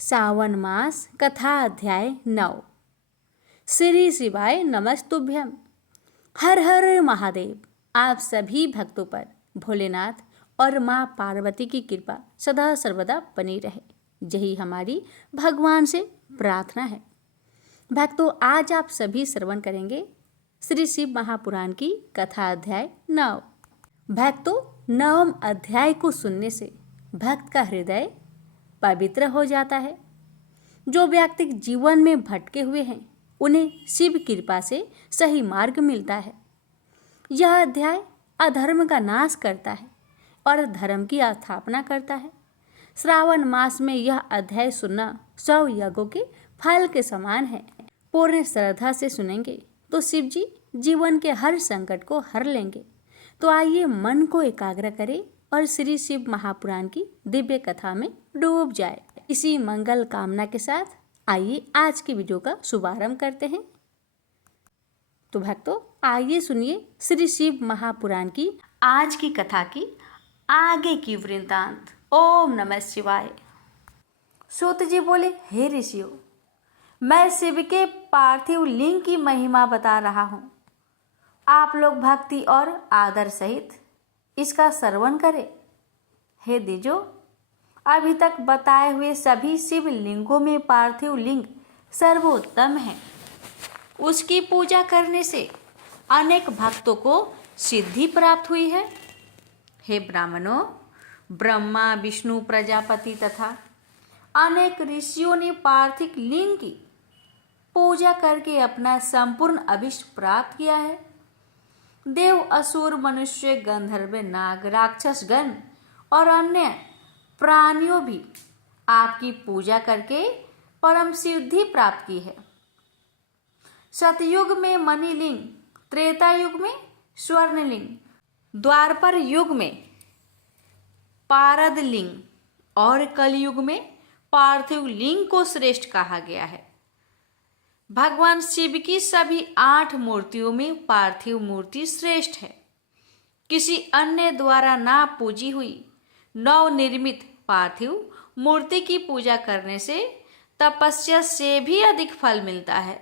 सावन मास कथा अध्याय 9। श्री शिवाय नमस्तुभ्यम। हर हर महादेव। आप सभी भक्तों पर भोलेनाथ और माँ पार्वती की कृपा सदा सर्वदा बनी रहे, यही हमारी भगवान से प्रार्थना है। भक्तों, आज आप सभी श्रवण करेंगे श्री शिव महापुराण की कथा अध्याय 9। भक्तों, 9वें अध्याय को सुनने से भक्त का हृदय पवित्र हो जाता है। जो व्यक्ति जीवन में भटके हुए हैं उन्हें शिव कृपा से सही मार्ग मिलता है। यह अध्याय अधर्म का नाश करता है और धर्म की स्थापना करता है। श्रावण मास में यह अध्याय सुनना 100 यज्ञों के फल के समान है। पूर्ण श्रद्धा से सुनेंगे तो शिव जी जीवन के हर संकट को हर लेंगे। तो आइए मन को एकाग्र करें और श्री शिव महापुराण की दिव्य कथा में डूब जाए। इसी मंगल कामना के साथ आइए आज की वीडियो का शुभारंभ करते हैं। तो भक्तों, आइए सुनिए श्री शिव महापुराण की आज की कथा की आगे की वृत्तांत। ओम नमः शिवाय। सूत जी बोले, हे ऋषियों, मैं शिव के पार्थिव लिंग की महिमा बता रहा हूँ। आप लोग भक्ति और आदर सहित इसका श्रवण करें। हे द्विजो, अभी तक बताए हुए सभी शिव लिंगों में पार्थिव लिंग सर्वोत्तम है। उसकी पूजा करने से अनेक भक्तों को सिद्धि प्राप्त हुई है। हे ब्राह्मणों, ब्रह्मा, विष्णु, प्रजापति तथा अनेक ऋषियों ने पार्थिव लिंग की पूजा करके अपना संपूर्ण अभिष्ट प्राप्त किया है। देव, असुर, मनुष्य, गंधर्व, नाग, राक्षस गण और अन्य प्राणियों भी आपकी पूजा करके परम सिद्धि प्राप्त की है। सतयुग में मणिलिंग, त्रेता युग में स्वर्णलिंग, द्वापर युग में पारद लिंग और कलयुग में पार्थिव लिंग को श्रेष्ठ कहा गया है। भगवान शिव की सभी 8 मूर्तियों में पार्थिव मूर्ति श्रेष्ठ है। किसी अन्य द्वारा ना पूजी हुई नवनिर्मित पार्थिव मूर्ति की पूजा करने से तपस्या से भी अधिक फल मिलता है।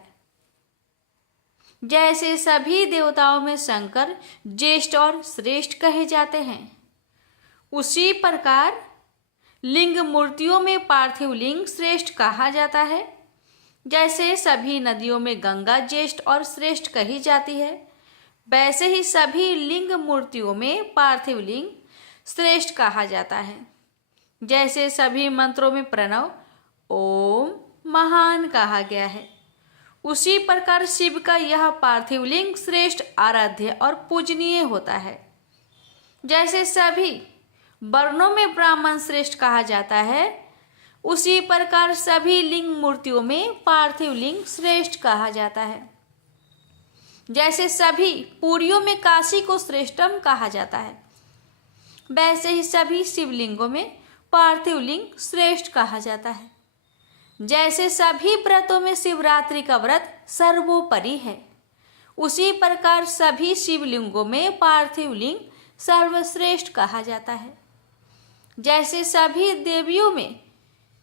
जैसे सभी देवताओं में शंकर ज्येष्ठ और श्रेष्ठ कहे जाते हैं, उसी प्रकार लिंग मूर्तियों में पार्थिव लिंग श्रेष्ठ कहा जाता है। जैसे सभी नदियों में गंगा ज्येष्ठ और श्रेष्ठ कही जाती है, वैसे ही सभी लिंग मूर्तियों में पार्थिव लिंग श्रेष्ठ कहा जाता है। जैसे सभी मंत्रों में प्रणव ओम महान कहा गया है, उसी प्रकार शिव का यह पार्थिव लिंग श्रेष्ठ, आराध्य और पूजनीय होता है। जैसे सभी वर्णों में ब्राह्मण श्रेष्ठ कहा जाता है, उसी प्रकार सभी लिंग मूर्तियों में पार्थिव लिंग श्रेष्ठ कहा जाता है। जैसे सभी पुरियों में काशी को श्रेष्ठम कहा जाता है, वैसे ही सभी शिवलिंगों में पार्थिव लिंग श्रेष्ठ कहा जाता है। जैसे सभी व्रतों में शिवरात्रि का व्रत सर्वोपरि है, उसी प्रकार सभी शिवलिंगों में पार्थिव लिंग सर्वश्रेष्ठ कहा जाता है। जैसे सभी देवियों में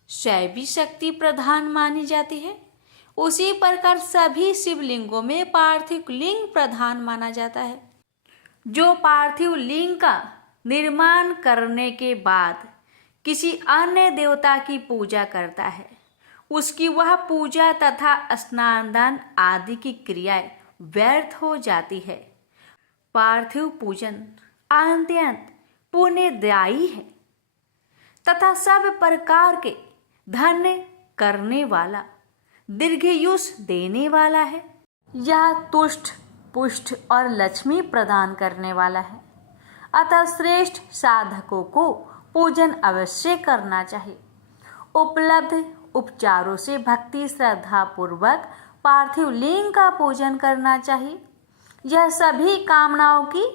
शैवी शक्ति प्रधान मानी जाती है, उसी प्रकार सभी शिवलिंगों में पार्थिव लिंग प्रधान माना जाता है। जो पार्थिव लिंग का निर्माण करने के बाद किसी अन्य देवता की पूजा करता है, उसकी वह पूजा तथा स्नान दान आदि की क्रियाएं व्यर्थ हो जाती है। पार्थिव पूजन अत्यंत पुण्यदायी है तथा सब प्रकार के धन्य करने वाला, दीर्घायुष देने वाला है। यह तुष्ट, पुष्ट और लक्ष्मी प्रदान करने वाला है। अतः श्रेष्ठ साधकों को पूजन अवश्य करना चाहिए। उपलब्ध उपचारों से भक्ति श्रद्धा पूर्वक पार्थिव लिंग का पूजन करना चाहिए। यह सभी कामनाओं की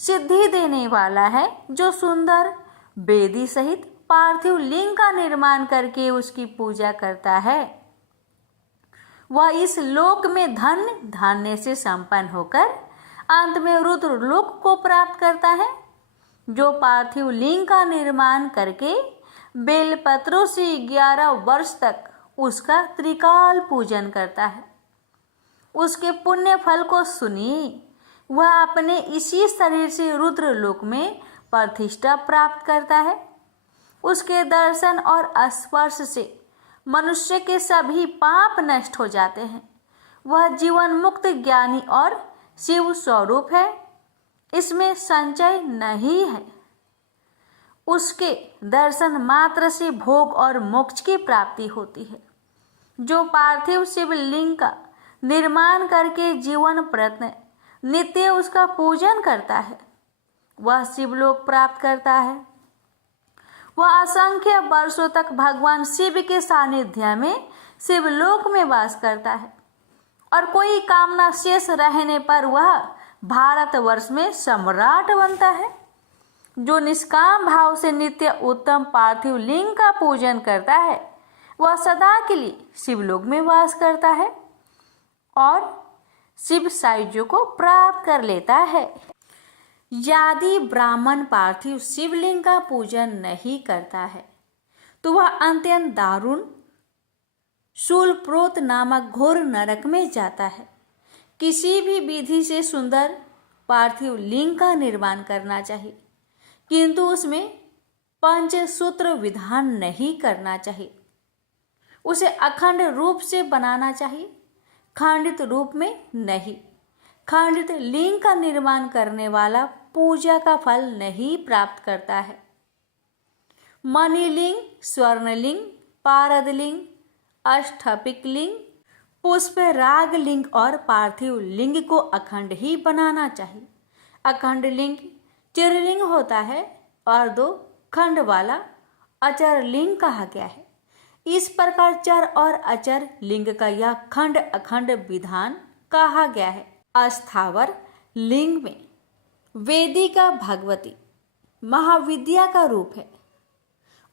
सिद्धि देने वाला है। जो सुंदर वेदी सहित पार्थिव लिंग का निर्माण करके उसकी पूजा करता है, वह इस लोक में धन धान्य से संपन्न होकर अंत में रुद्र लोक को प्राप्त करता है। जो पार्थिव लिंग का निर्माण करके बेलपत्रों से 11 वर्ष तक उसका त्रिकाल पूजन करता है। उसके पुण्य फल को सुनिए, वह अपने इसी शरीर से रुद्र लोक में प्रतिष्ठा प्राप्त करता है। उसके दर्शन और स्पर्श से मनुष्य के सभी पाप नष्ट हो जाते हैं। वह जीवन मुक्त ज्ञानी और शिव स्वरूप है, इसमें संचय नहीं है। उसके दर्शन मात्र से भोग और मोक्ष की प्राप्ति होती है। जो पार्थिव शिवलिंग का निर्माण करके जीवन प्रयत्न नित्य उसका पूजन करता है, वह शिवलोक प्राप्त करता है। वह असंख्य वर्षों तक भगवान शिव के सानिध्य में शिवलोक में वास करता है और कोई कामना शेष रहने पर वह भारतवर्ष में सम्राट बनता है। जो निष्काम भाव से नित्य उत्तम पार्थिव लिंग का पूजन करता है, वह सदा के लिए शिवलोक में वास करता है और शिव सायुज्य को प्राप्त कर लेता है। यदि ब्राह्मण पार्थिव शिवलिंग का पूजन नहीं करता है तो वह अत्यंत दारुण शूलप्रोत नामक घोर नरक में जाता है। किसी भी विधि से सुंदर पार्थिव लिंग का निर्माण करना चाहिए, किंतु उसमें पंचसूत्र विधान नहीं करना चाहिए। उसे अखंड रूप से बनाना चाहिए, खंडित रूप में नहीं। खंडित लिंग का निर्माण करने वाला पूजा का फल नहीं प्राप्त करता है। मणिलिंग, स्वर्णलिंग, पारदलिंग, अष्टपिक लिंग, पुष्प राग लिंग और पार्थिव लिंग को अखंड ही बनाना चाहिए। अखंड लिंग चिरलिंग होता है और 2 खंड वाला अचर लिंग कहा गया है। इस प्रकार चर और अचर लिंग का यह खंड अखंड विधान कहा गया है। अस्थावर लिंग में वेदिका भगवती महाविद्या का रूप है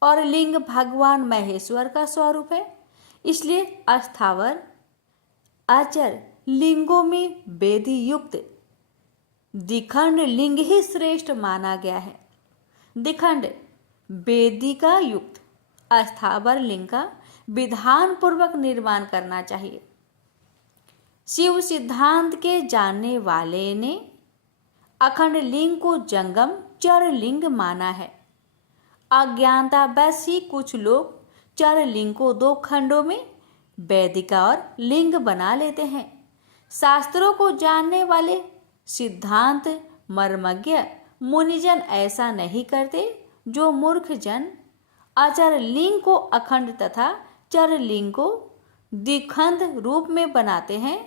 और लिंग भगवान महेश्वर का स्वरूप है, इसलिए अस्थावर अचर लिंगों में वेदी युक्त द्विखंड लिंग ही श्रेष्ठ माना गया है। द्विखंड वेदिका युक्त अस्थावर लिंग का विधान पूर्वक निर्माण करना चाहिए। शिव सिद्धांत के जानने वाले ने अखंड लिंग को जंगम चर लिंग माना है। अज्ञानतावश ही कुछ लोग चर लिंग को 2 खंडों में वेदिका और लिंग बना लेते हैं। शास्त्रों को जानने वाले सिद्धांत मर्मज्ञ मुनिजन ऐसा नहीं करते। जो मूर्ख जन अचर लिंग को अखंड तथा चर लिंग को द्विखंड रूप में बनाते हैं,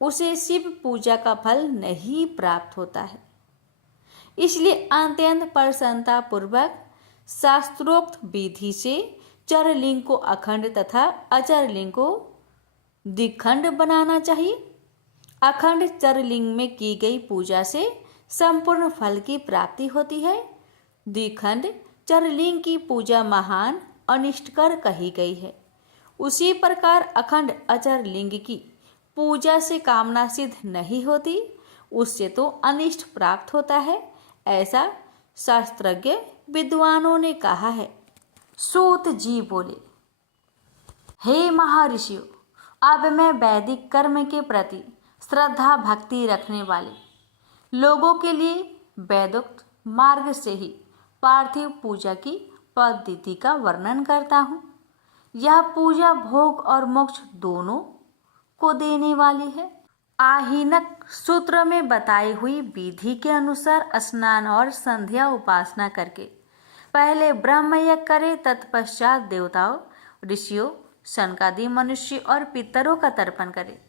उसे शिव पूजा का फल नहीं प्राप्त होता है। इसलिए अत्यंत प्रसन्नता पूर्वक शास्त्रोक्त विधि से चर लिंग को अखंड तथा अचर लिंग को द्विखंड बनाना चाहिए। अखंड चर लिंग में की गई पूजा से संपूर्ण फल की प्राप्ति होती है। द्विखंड चर लिंग की पूजा महान अनिष्टकर कही गई है। उसी प्रकार अखंड अचर लिंग की पूजा से कामना सिद्ध नहीं होती, उससे तो अनिष्ट प्राप्त होता है, ऐसा शास्त्रज्ञ विद्वानों ने कहा है। सूत जी बोले, हे महर्षियों, अब मैं वैदिक कर्म के प्रति श्रद्धा भक्ति रखने वाले लोगों के लिए वेदोक्त मार्ग से ही पार्थिव पूजा की पद्धति का वर्णन करता हूँ। यह पूजा भोग और मोक्ष दोनों को देने वाली है। आहीनक सूत्र में बताई हुई विधि के अनुसार स्नान और संध्या उपासना करके पहले ब्रह्म यज्ञ करे, तत्पश्चात देवताओं, ऋषियों, सनकादि मनुष्य और पितरों का तर्पण करे।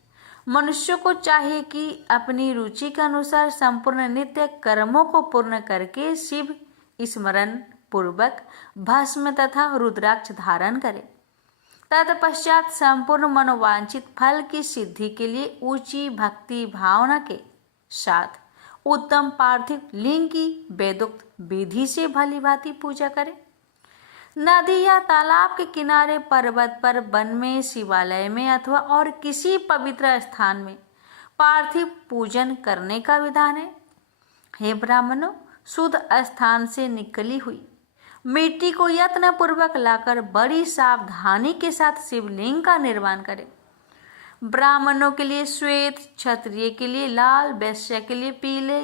मनुष्य को चाहिए कि अपनी रुचि के अनुसार संपूर्ण नित्य कर्मों को पूर्ण करके शिव स्मरण पूर्वक भस्म तथा रुद्राक्ष धारण करे। तत्पश्चात संपूर्ण मनोवांछित फल की सिद्धि के लिए ऊंची भक्ति भावना के साथ उत्तम पार्थिव लिंग की वेदोक्त विधि से भली भांति पूजा करे। नदी या तालाब के किनारे, पर्वत पर, वन में, शिवालय में अथवा और किसी पवित्र स्थान में पार्थिव पूजन करने का विधान है। हे ब्राह्मणों, शुद्ध स्थान से निकली हुई मिट्टी को यत्नपूर्वक लाकर बड़ी सावधानी के साथ शिवलिंग का निर्माण करें। ब्राह्मणों के लिए श्वेत, क्षत्रिय के लिए लाल, वैश्य के लिए पीले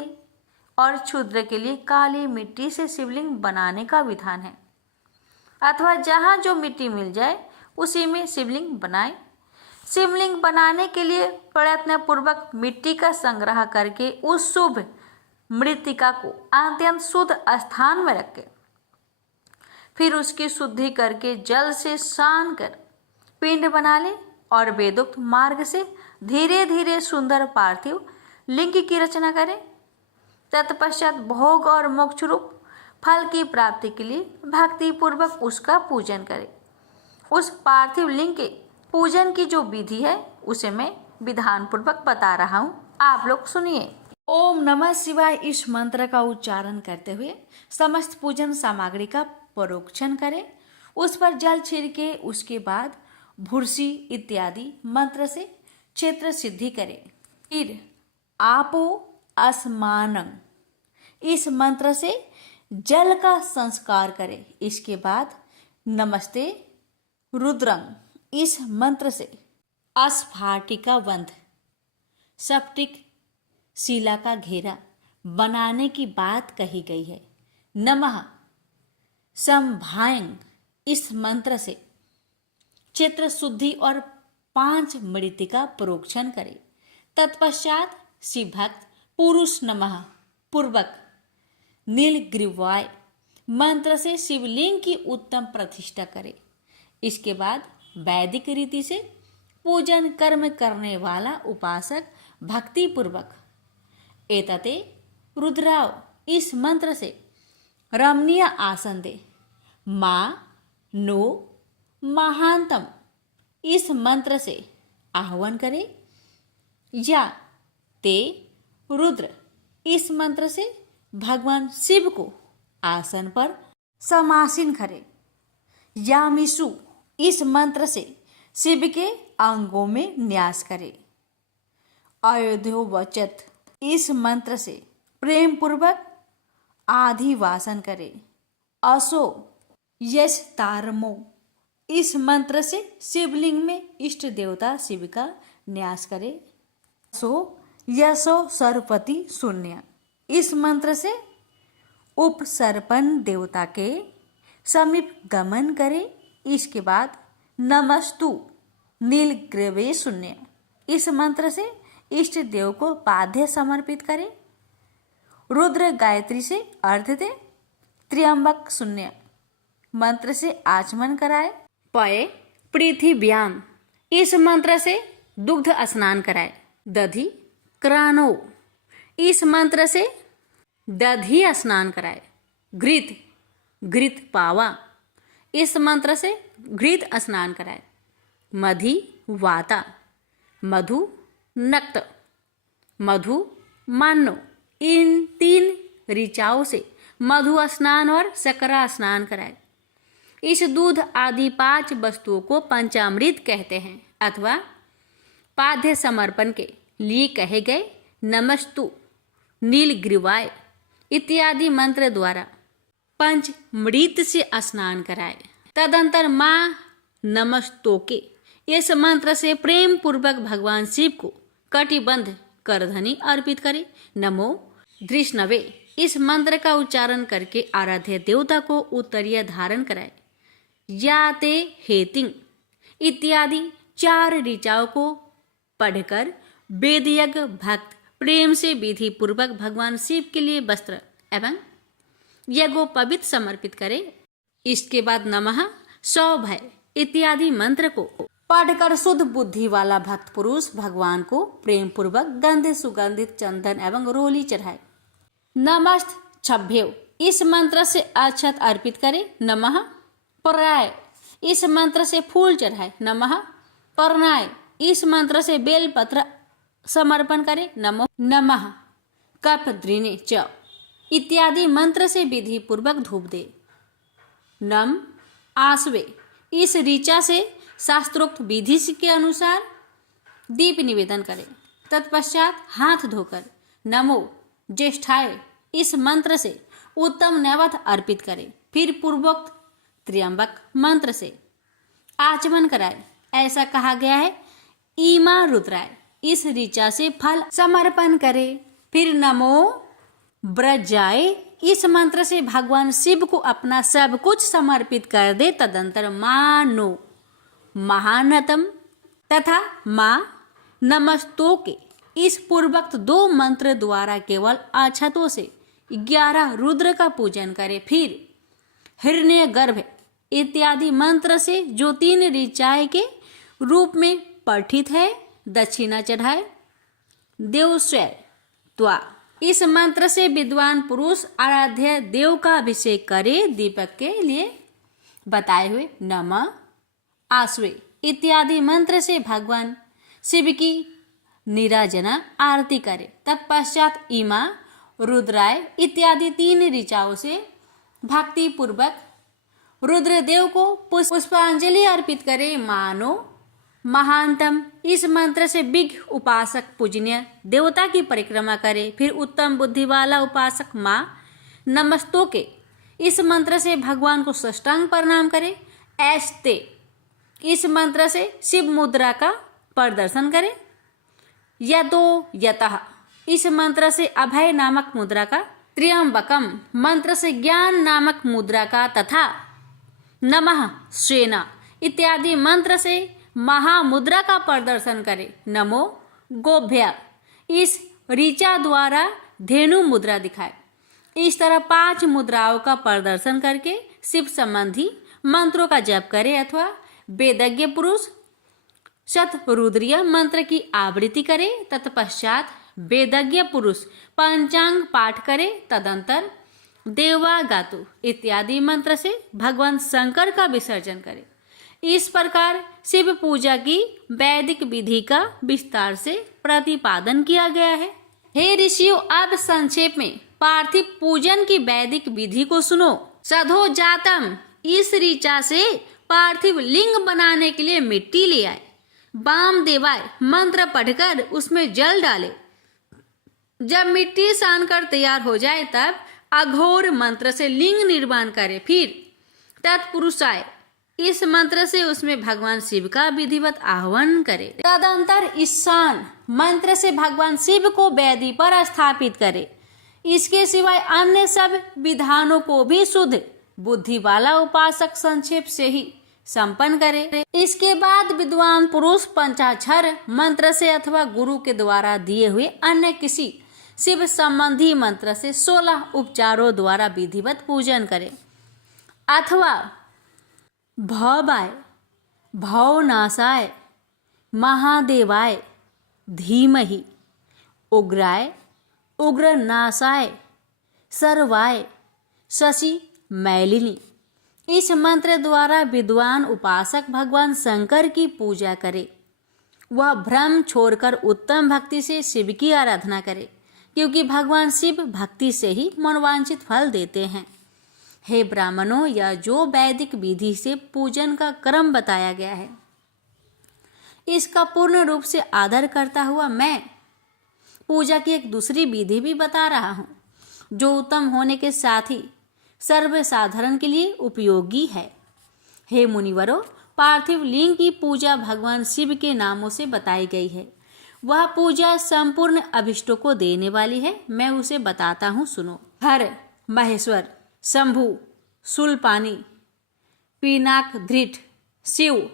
और शूद्र के लिए काली मिट्टी से शिवलिंग बनाने का विधान है, अथवा जहाँ जो मिट्टी मिल जाए उसी में शिवलिंग बनाए। शिवलिंग बनाने के लिए प्रयत्न पूर्वक मिट्टी का संग्रह करके उस शुभ मृत्तिका को अत्यंत शुद्ध स्थान में रखें। फिर उसकी शुद्धि करके जल से स्नान कर पिंड बना ले और वेदोक्त मार्ग से धीरे धीरे सुंदर पार्थिव लिंग की रचना करें। तत्पश्चात भोग और मोक्ष रूप फल की प्राप्ति के लिए भक्ति पूर्वक उसका पूजन करें। उस पार्थिव लिंग के पूजन की जो विधि है उसे मैं विधान पूर्वक बता रहा हूँ, आप लोग सुनिए। ओम नमः शिवाय इस मंत्र का उच्चारण करते हुए समस्त पूजन सामग्री का प्रोक्षण करें। उस पर जल छिड़के उसके बाद भूर्सी इत्यादि मंत्र से क्षेत्र सिद्धि करें। फिर आपो अस्मानं इस मंत्र से जल का संस्कार करें। इसके बाद नमस्ते रुद्रं इस मंत्र से अस्फाटिका बंध सप्टिक शिला का घेरा बनाने की बात कही गई है। नमः संभायं इस मंत्र से क्षेत्र शुद्धि और 5 मृत्तिका प्रोक्षण करें। तत्पश्चात शिव भक्त पुरुष नमः पूर्वक नीलग्रीवाय मंत्र से शिवलिंग की उत्तम प्रतिष्ठा करें। इसके बाद वैदिक रीति से पूजन कर्म करने वाला उपासक भक्ति पूर्वक एतते रुद्राव इस मंत्र से रमणीय आसन दे। मां नो महांतम इस मंत्र से आह्वान करे, या ते रुद्र इस मंत्र से भगवान शिव को आसन पर समासीन करे। यामिषु इस मंत्र से शिव के अंगों में न्यास करे। अयोध्योवचत इस मंत्र से प्रेम पूर्वक आधिवासन करे। असो यश तारमो इस मंत्र से शिवलिंग में इष्ट देवता शिव का न्यास करे। सो यशो सरपति शून्य इस मंत्र से उपसर्पण देवता के समीप गमन करे। इसके बाद नमस्तु नीलग्रीवे शून्य इस मंत्र से इष्ट देव को पाद्य समर्पित करे। रुद्र गायत्री से अर्घ दे। त्र्यंबक शून्य मंत्र से आचमन कराए। पय पृथिव्याम इस मंत्र से दुग्ध स्नान कराए। दधि क्रानो इस मंत्र से दधि स्नान कराए। घृत घृत पावा इस मंत्र से घृत स्नान कराए। मधि वाता मधु नक्त मधु मानो इन 3 ऋचाओं से मधु स्नान और शकरा स्नान कराए। इस दूध आदि 5 वस्तुओं को पंचामृत कहते हैं, अथवा पाद्य समर्पण के लिए कहे गए नमस्तु नीलग्रीवाय इत्यादि मंत्र द्वारा पंचमृत से स्नान कराए। तदंतर मां नमस्तोके इस मंत्र से प्रेम पूर्वक भगवान शिव को कटिबंध करधनी अर्पित करे। नमो धृष्णवे इस मंत्र का उच्चारण करके आराध्य देवता को उत्तरीय धारण कराए। याते हेतिंग इत्यादि 4 ऋचाओं को पढ़कर वेदयज्ञ भक्त प्रेम से विधि पूर्वक भगवान शिव के लिए वस्त्र एवं यज्ञोपवीत समर्पित करे। इसके बाद नमः सौभय इत्यादि मंत्र को पढ़कर शुद्ध बुद्धि वाला भक्त पुरुष भगवान को प्रेम पूर्वक गंध सुगंधित चंदन एवं रोली चढ़ाए। नमस्त छभ्यो इस मंत्र से अक्षत अर्पित करे। नमः पराय इस मंत्र से फूल चढ़ाए। नमः परनाय इस मंत्र से बेलपत्र समर्पण करे। नमो नमः कपद्रिने च इत्यादि मंत्र से विधि पूर्वक धूप दे। नम आसवे इस ऋचा से शास्त्रोक्त विधि के अनुसार दीप निवेदन करें। तत्पश्चात हाथ धोकर नमो ज्येष्ठाय इस मंत्र से उत्तम नैवेद्य अर्पित करें। फिर पूर्वोक्त त्र्यंबक मंत्र से आचमन कराए। ऐसा कहा गया है, ईमा रुद्राय, इस ऋचा से फल समर्पण करे। फिर नमो ब्रजाय, इस मंत्र से भगवान शिव को अपना सब कुछ समर्पित कर दे। तदंतर मानो महानतम तथा मां नमस्तोके, इस पूर्वोक्त 2 मंत्र द्वारा केवल अक्षतों से 11 रुद्र का पूजन करे। फिर हिरण्य गर्भ इत्यादि मंत्र से जो 3 ऋचाएं के रूप में पठित है दक्षिणा चढ़ाए। देवस्वैर त्वा, इस मंत्र से विद्वान पुरुष आराध्य देव का अभिषेक करे। दीपक के लिए बताए हुए नमः आश्वे इत्यादि मंत्र से भगवान शिव की निराजना आरती करे। तत्पश्चात इमा रुद्राय इत्यादि 3 ऋचाओं से भक्ति पूर्वक रुद्रदेव को पुष्पांजलि अर्पित करे। मानो महानतम, इस मंत्र से विघ्न उपासक पूजनीय देवता की परिक्रमा करे। फिर उत्तम बुद्धि वाला उपासक मां नमस्तोके, इस मंत्र से भगवान को साष्टांग प्रणाम करे। ऐस्ते, इस मंत्र से शिव मुद्रा का प्रदर्शन करे। यतो यतः, इस मंत्र से अभय नामक मुद्रा का। त्र्यंबकम मंत्र से ज्ञान नामक मुद्रा का। तथा नमः स्वेना इत्यादि मंत्र से महामुद्रा का प्रदर्शन करे। नमो गोभ्य, इस ऋचा द्वारा धेनु मुद्रा दिखाए। इस तरह 5 मुद्राओं का प्रदर्शन करके शिव संबंधी मंत्रों का जप करे अथवा वेदज्ञ पुरुष शतरुद्रीय मंत्र की आवृत्ति करे। तत्पश्चात वेदज्ञ पुरुष पंचांग पाठ करे। तदंतर देवा गातु इत्यादि मंत्र से भगवान शंकर का विसर्जन करे। इस प्रकार शिव पूजा की वैदिक विधि का विस्तार से प्रतिपादन किया गया है। हे ऋषियों, अब संक्षेप में पार्थिव पूजन की वैदिक विधि को सुनो। सधो जातम, इस ऋचा से पार्थिव लिंग बनाने के लिए मिट्टी ले आए। वाम देवाय मंत्र पढ़कर उसमें जल डाले। जब मिट्टी सानकर तैयार हो जाए तब अघोर मंत्र से लिंग निर्माण करे। फिर तत्पुरुषाय, इस मंत्र से उसमें भगवान शिव का विधिवत आह्वान करे। तदंतर ईशान मंत्र से भगवान शिव को वेदी पर स्थापित करे। इसके सिवाय अन्य सब विधानों को भी शुद्ध बुद्धि वाला उपासक संक्षेप से ही संपन्न करे। इसके बाद विद्वान पुरुष पंचाक्षर मंत्र से अथवा गुरु के द्वारा दिए हुए अन्य किसी शिव संबंधी मंत्र से 16 उपचारों द्वारा विधिवत पूजन करे। अथवा भवाय, भवनाशाय, महादेवाय धीमहि, उग्राय, उग्रनाशाय, सर्वाय, शशि मैलिनी, इस मंत्र द्वारा विद्वान उपासक भगवान शंकर की पूजा करे। वह भ्रम छोड़कर उत्तम भक्ति से शिव की आराधना करे, क्योंकि भगवान शिव भक्ति से ही मनोवांछित फल देते हैं। हे ब्राह्मणों, यह जो वैदिक विधि से पूजन का क्रम बताया गया है, इसका पूर्ण रूप से आदर करता हुआ मैं पूजा की एक दूसरी विधि भी बता रहा हूँ, जो उत्तम होने के साथ ही सर्वसाधारण के लिए उपयोगी है। हे मुनिवरों, पार्थिव लिंग की पूजा भगवान शिव के नामों से बताई गई है। वह पूजा संपूर्ण अभिष्टों को देने वाली है। मैं उसे बताता हूँ, सुनो। हर, महेश्वर, शंभु, शूलपाणी, पिनाकधृत, शिव,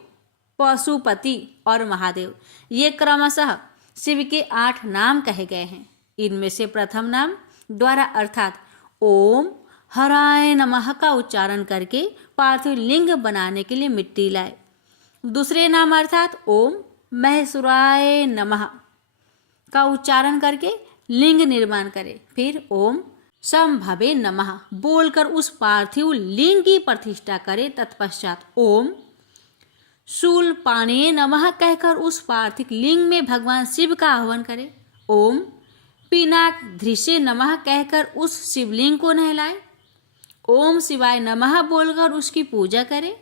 पशुपति और महादेव, ये क्रमशः शिव के 8 नाम कहे गए हैं। इनमें से प्रथम नाम द्वारा अर्थात ओम हराय नमः का उच्चारण करके पार्थिव लिंग बनाने के लिए मिट्टी लाए। दूसरे नाम अर्थात ओम महेश्वराय नमः का उच्चारण करके लिंग निर्माण करे। फिर ओम संभवे नमः बोलकर उस पार्थिव लिंग की प्रतिष्ठा करे। तत्पश्चात ओम शूलपाणे नमः कहकर उस पार्थिव लिंग में भगवान शिव का आह्वान करे। ओम पिनाकधृष्य नमः कहकर उस शिवलिंग को नहलाए। ओम शिवाय नमः बोलकर उसकी पूजा करे।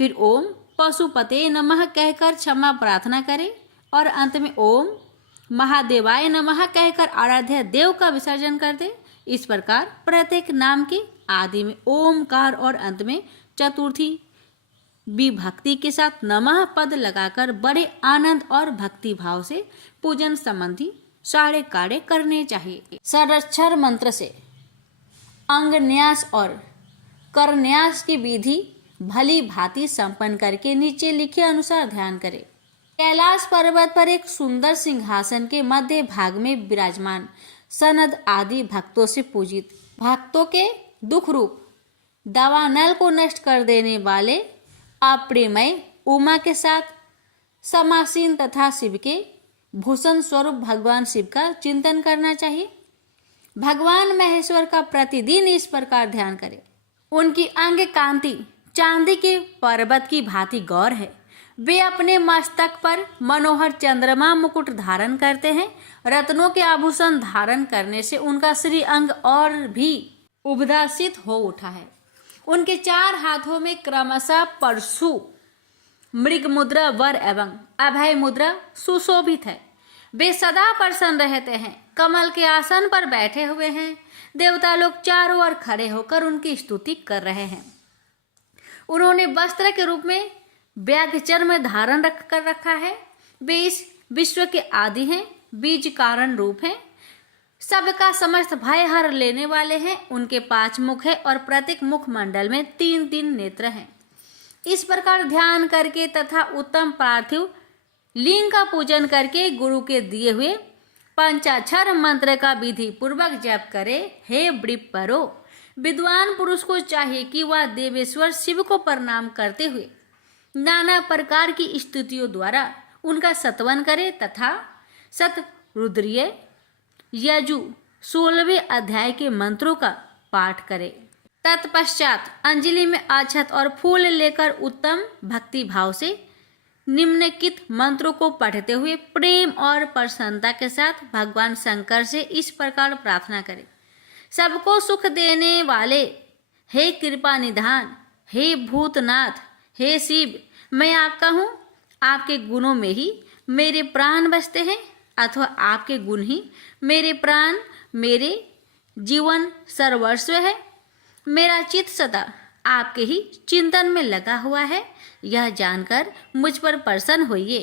फिर ओम पशुपते नमः कहकर क्षमा प्रार्थना करे और अंत में ओम महादेवाय नमः कहकर आराध्य देव का विसर्जन कर दे। इस प्रकार प्रत्येक नाम के आदि में ओमकार और अंत में चतुर्थी विभक्ति के साथ नमः पद लगाकर बड़े आनंद और भक्ति भाव से पूजन संबंधी सारे कार्य करने चाहिए। षडाक्षर मंत्र से अंगन्यास और करन्यास की विधि भली भांति संपन्न करके नीचे लिखे अनुसार ध्यान करें। कैलाश पर्वत पर एक सुंदर सिंहासन के मध्य भाग में विराजमान सनद आदि भक्तों से पूजित, भक्तों के दुख रूप दावानल को नष्ट कर देने वाले अप्रेमय उमा के साथ समासीन तथा शिव के भूषण स्वरूप भगवान शिव का चिंतन करना चाहिए। भगवान महेश्वर का प्रतिदिन इस प्रकार ध्यान करें। उनकी अंग कांति चांदी के पर्वत की भांति गौर है। वे अपने मस्तक पर मनोहर चंद्रमा मुकुट धारण करते हैं। रत्नों के आभूषण धारण करने से उनका श्री अंग और भी उद्भासित हो उठा है। उनके 4 हाथों में क्रमशः परशु, मृग मुद्रा, वर एवं अभय मुद्रा सुशोभित है। वे सदा प्रसन्न रहते हैं। कमल के आसन पर बैठे हुए हैं। देवता लोग चारों ओर खड़े होकर उनकी स्तुति कर रहे हैं। उन्होंने वस्त्र के रूप में व्याघ्रचर्म धारण कर रखा है। वे इस विश्व के आदि हैं, बीज कारण रूप हैं, सबका समस्त भय हर लेने वाले हैं। उनके 5 मुख है और प्रत्येक मुख मंडल में 3-3 नेत्र हैं। इस प्रकार ध्यान करके तथा उत्तम पार्थिव लिंग का पूजन करके गुरु के दिए हुए पंचाक्षर मंत्र का विधि पूर्वक जप करे। हे वृपरो, विद्वान पुरुष को चाहिए कि वह देवेश्वर शिव को प्रणाम करते हुए नाना प्रकार की स्तुतियों द्वारा उनका स्तवन करे तथा शतरुद्रीय यजु 16वें अध्याय के मंत्रों का पाठ करे। तत्पश्चात अंजलि में अक्षत और फूल लेकर उत्तम भक्ति भाव से निम्नलिखित मंत्रों को पढ़ते हुए प्रेम और प्रसन्नता के साथ भगवान शंकर से इस प्रकार प्रार्थना करें। सबको सुख देने वाले, हे कृपा निधान, हे भूतनाथ, हे शिव, मैं आपका हूँ। आपके गुणों में ही मेरे प्राण बसते हैं अथवा आपके गुण ही मेरे प्राण, मेरे जीवन सर्वस्व है। मेरा चित्त सदा आपके ही चिंतन में लगा हुआ है। यह जानकर मुझ पर प्रसन्न होइए।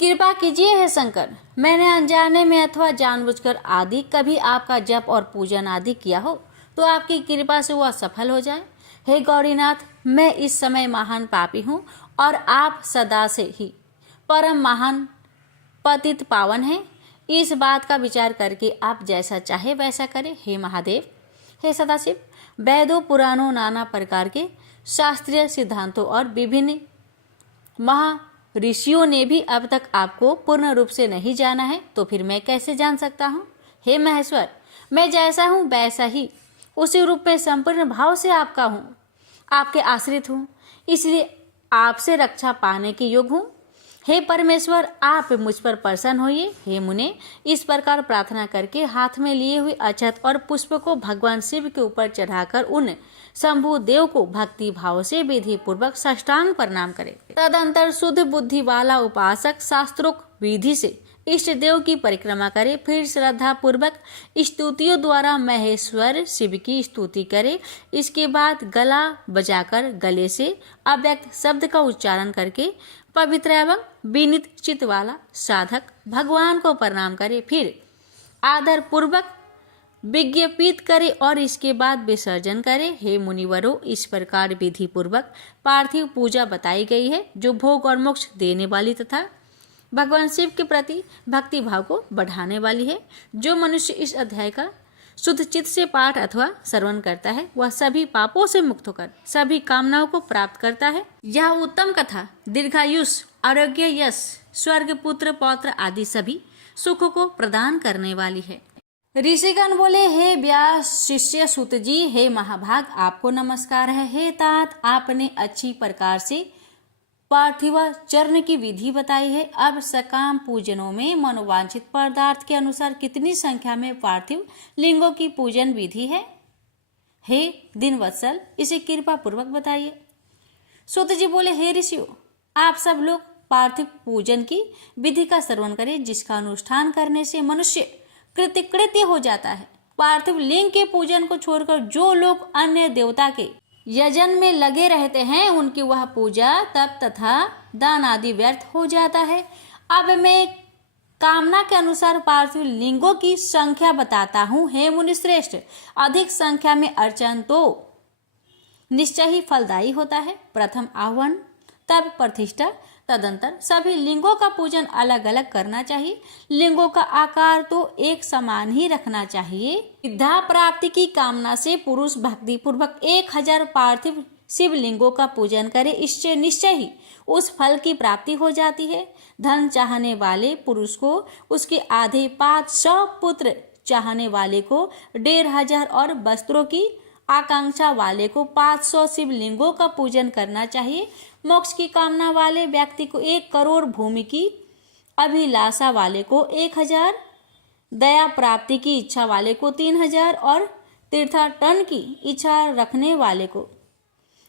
कृपा कीजिए हे शंकर, मैंने अनजाने में अथवा जानबूझकर आदि कभी आपका जप और पूजन आदि किया हो तो आपकी कृपा से वह सफल हो जाए। हे गौरीनाथ, मैं इस समय महान पापी हूँ और आप सदा से ही परम महान पतित पावन हैं। इस बात का विचार करके आप जैसा चाहे वैसा करें। हे महादेव, हे सदाशिव, वेदों पुराणों नाना प्रकार के शास्त्रीय सिद्धांतों और विभिन्न ऋषियों ने भी अब तक आपको पूर्ण रूप से नहीं जाना है, तो फिर मैं कैसे जान सकता हूँ। हे महेश्वर, मैं जैसा हूँ वैसा ही उसी रूप में संपूर्ण भाव से आपका हूँ, आपके आश्रित हूँ, इसलिए आपसे रक्षा पाने के योग्य हूँ। हे परमेश्वर, आप मुझ पर प्रसन्न होइए। हे मुने, इस प्रकार प्रार्थना करके हाथ में लिए हुए अक्षत और पुष्प को भगवान शिव के ऊपर चढ़ाकर उन शंभु देव को भक्ति भाव से विधि पूर्वक साष्टांग प्रणाम करे। तदंतर शुद्ध बुद्धि वाला उपासक शास्त्रोक्त विधि से इष्ट देव की परिक्रमा करे। फिर श्रद्धा पूर्वक स्तुतियों द्वारा महेश्वर शिव की स्तुति करे। इसके बाद गला बजाकर गले से अव्यक्त शब्द का उच्चारण करके पवित्र एवं विनीत चित्त वाला साधक भगवान को प्रणाम करे। फिर आदर पूर्वक विज्ञापित करे और इसके बाद विसर्जन करे। हे मुनिवरों, इस प्रकार विधि पूर्वक पार्थिव पूजा बताई गई है, जो भोग और मोक्ष देने वाली तथा भगवान शिव के प्रति भक्ति भाव को बढ़ाने वाली है। जो मनुष्य इस अध्याय का शुद्ध चित्त से पाठ अथवा श्रवण करता है, वह सभी पापों से मुक्त होकर सभी कामनाओं को प्राप्त करता है। यह उत्तम कथा दीर्घायुष, आरोग्य, यश, स्वर्ग, पुत्र, पौत्र आदि सभी सुखों को प्रदान करने वाली है। ऋषिगण बोले, हे व्यास शिष्य सुत जी, हे महाभाग, आपको नमस्कार है। हे तात, आपने अच्छी प्रकार से पार्थिव चरण की विधि बताई है। अब सकाम पूजनों में मनोवांछित पदार्थ के अनुसार कितनी संख्या में पार्थिव लिंगों की पूजन विधि है? हे दिनवत्सल, इसे कृपा पूर्वक बताइए। सूत जी बोले, हे ऋषियों, आप सब लोग पार्थिव पूजन की विधि का श्रवण करें, जिसका अनुष्ठान करने से मनुष्य कृतकृत्य हो जाता है पार्थिव लिंग के पूजन को छोड़कर जो लोग अन्य देवता के यजन में लगे रहते हैं उनकी वह पूजा तप तथा दान आदि व्यर्थ हो जाता है। अब मैं कामना के अनुसार पार्थिव लिंगों की संख्या बताता हूँ। हे मुनि श्रेष्ठ, अधिक संख्या में अर्चन तो निश्चय ही फलदायी होता है। प्रथम आह्वान, तब प्रतिष्ठा, तदंतर सभी लिंगों का पूजन अलग अलग करना चाहिए। लिंगों का आकार तो एक समान ही रखना चाहिए। सिद्धा प्राप्ति की कामना से पुरुष भक्ति पूर्वक 1000 पार्थिव शिवलिंगों का पूजन करे, इससे निश्चय ही उस फल की प्राप्ति हो जाती है। धन चाहने वाले पुरुष को उसके आधे 500 पुत्र चाहने वाले को 1500 और वस्त्रों की आकांक्षा वाले को 500 शिवलिंगों का पूजन करना चाहिए। मोक्ष की कामना वाले व्यक्ति को 1 करोड़ भूमि की अभिलाषा वाले को 1000, दया प्राप्ति की इच्छा वाले को 3000 और तीर्थाटन की इच्छा रखने वाले को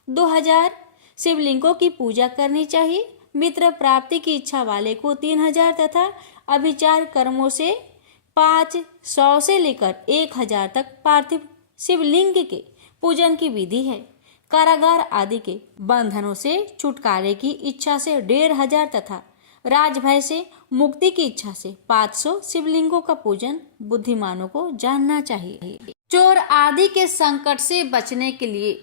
2000 शिवलिंगों की पूजा करनी चाहिए। मित्र प्राप्ति की इच्छा वाले को 3000 तथा अभिचार कर्मों से 500 से लेकर 1000 तक पार्थिव शिवलिंग के पूजन की विधि है। कारागार आदि के बंधनों से छुटकारे की इच्छा से 1500 तथा राजभय से मुक्ति की इच्छा से 500 शिवलिंगों का पूजन बुद्धिमानों को जानना चाहिए। चोर आदि के संकट से बचने के लिए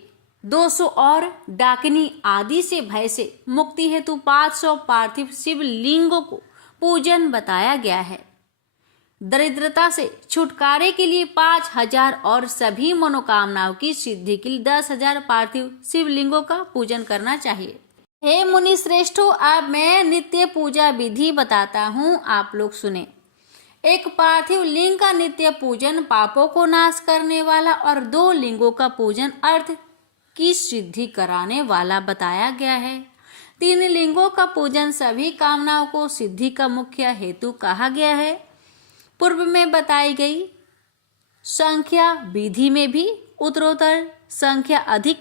200 और डाकिनी आदि से भय से मुक्ति हेतु 500 पार्थिव शिवलिंगों को पूजन बताया गया है। दरिद्रता से छुटकारे के लिए 5000 और सभी मनोकामनाओं की सिद्धि के लिए 10,000 पार्थिव शिवलिंगों का पूजन करना चाहिए। हे मुनि श्रेष्ठों, अब मैं नित्य पूजा विधि बताता हूँ, आप लोग सुने। एक पार्थिव लिंग का नित्य पूजन पापों को नाश करने वाला और 2 लिंगों का पूजन अर्थ की सिद्धि कराने वाला बताया गया है। 3 लिंगों का पूजन सभी कामनाओं को सिद्धि का मुख्य हेतु कहा गया है। पूर्व में बताई गई संख्या विधि में भी उत्तरोत्तर संख्या अधिक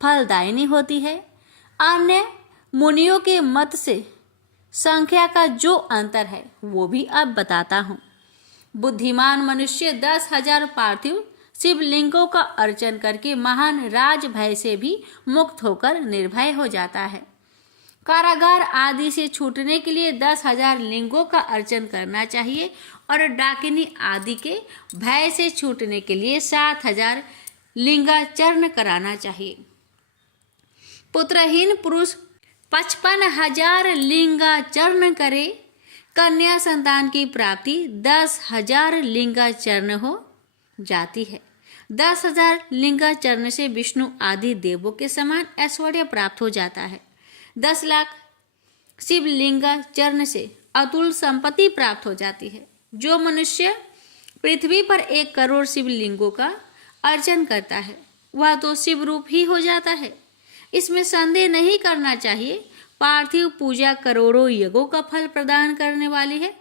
फलदायिनी होती है। अन्य मुनियों के मत से संख्या का जो अंतर है वो भी अब बताता हूँ। बुद्धिमान मनुष्य 10,000 पार्थिव शिवलिंगों का अर्चन करके महान राजभय से भी मुक्त होकर निर्भय हो जाता है। कारागार आदि से छूटने के लिए 10,000 लिंगों का अर्चन करना चाहिए और डाकिनी आदि के भय से छूटने के लिए 7,000 लिंगाचरण कराना चाहिए। पुत्रहीन पुरुष 55,000 लिंगाचरण करे। कन्या संतान की प्राप्ति 10,000 लिंगाचरण हो जाती है। 10,000 लिंगाचरण से विष्णु आदि देवों के समान ऐश्वर्य प्राप्त हो जाता है। 10 लाख शिवलिंगाचरण से अतुल संपत्ति प्राप्त हो जाती है। जो मनुष्य पृथ्वी पर 1 करोड़ शिवलिंगों का अर्चन करता है वह तो शिव रूप ही हो जाता है, इसमें संदेह नहीं करना चाहिए। पार्थिव पूजा करोड़ों यज्ञों का फल प्रदान करने वाली है,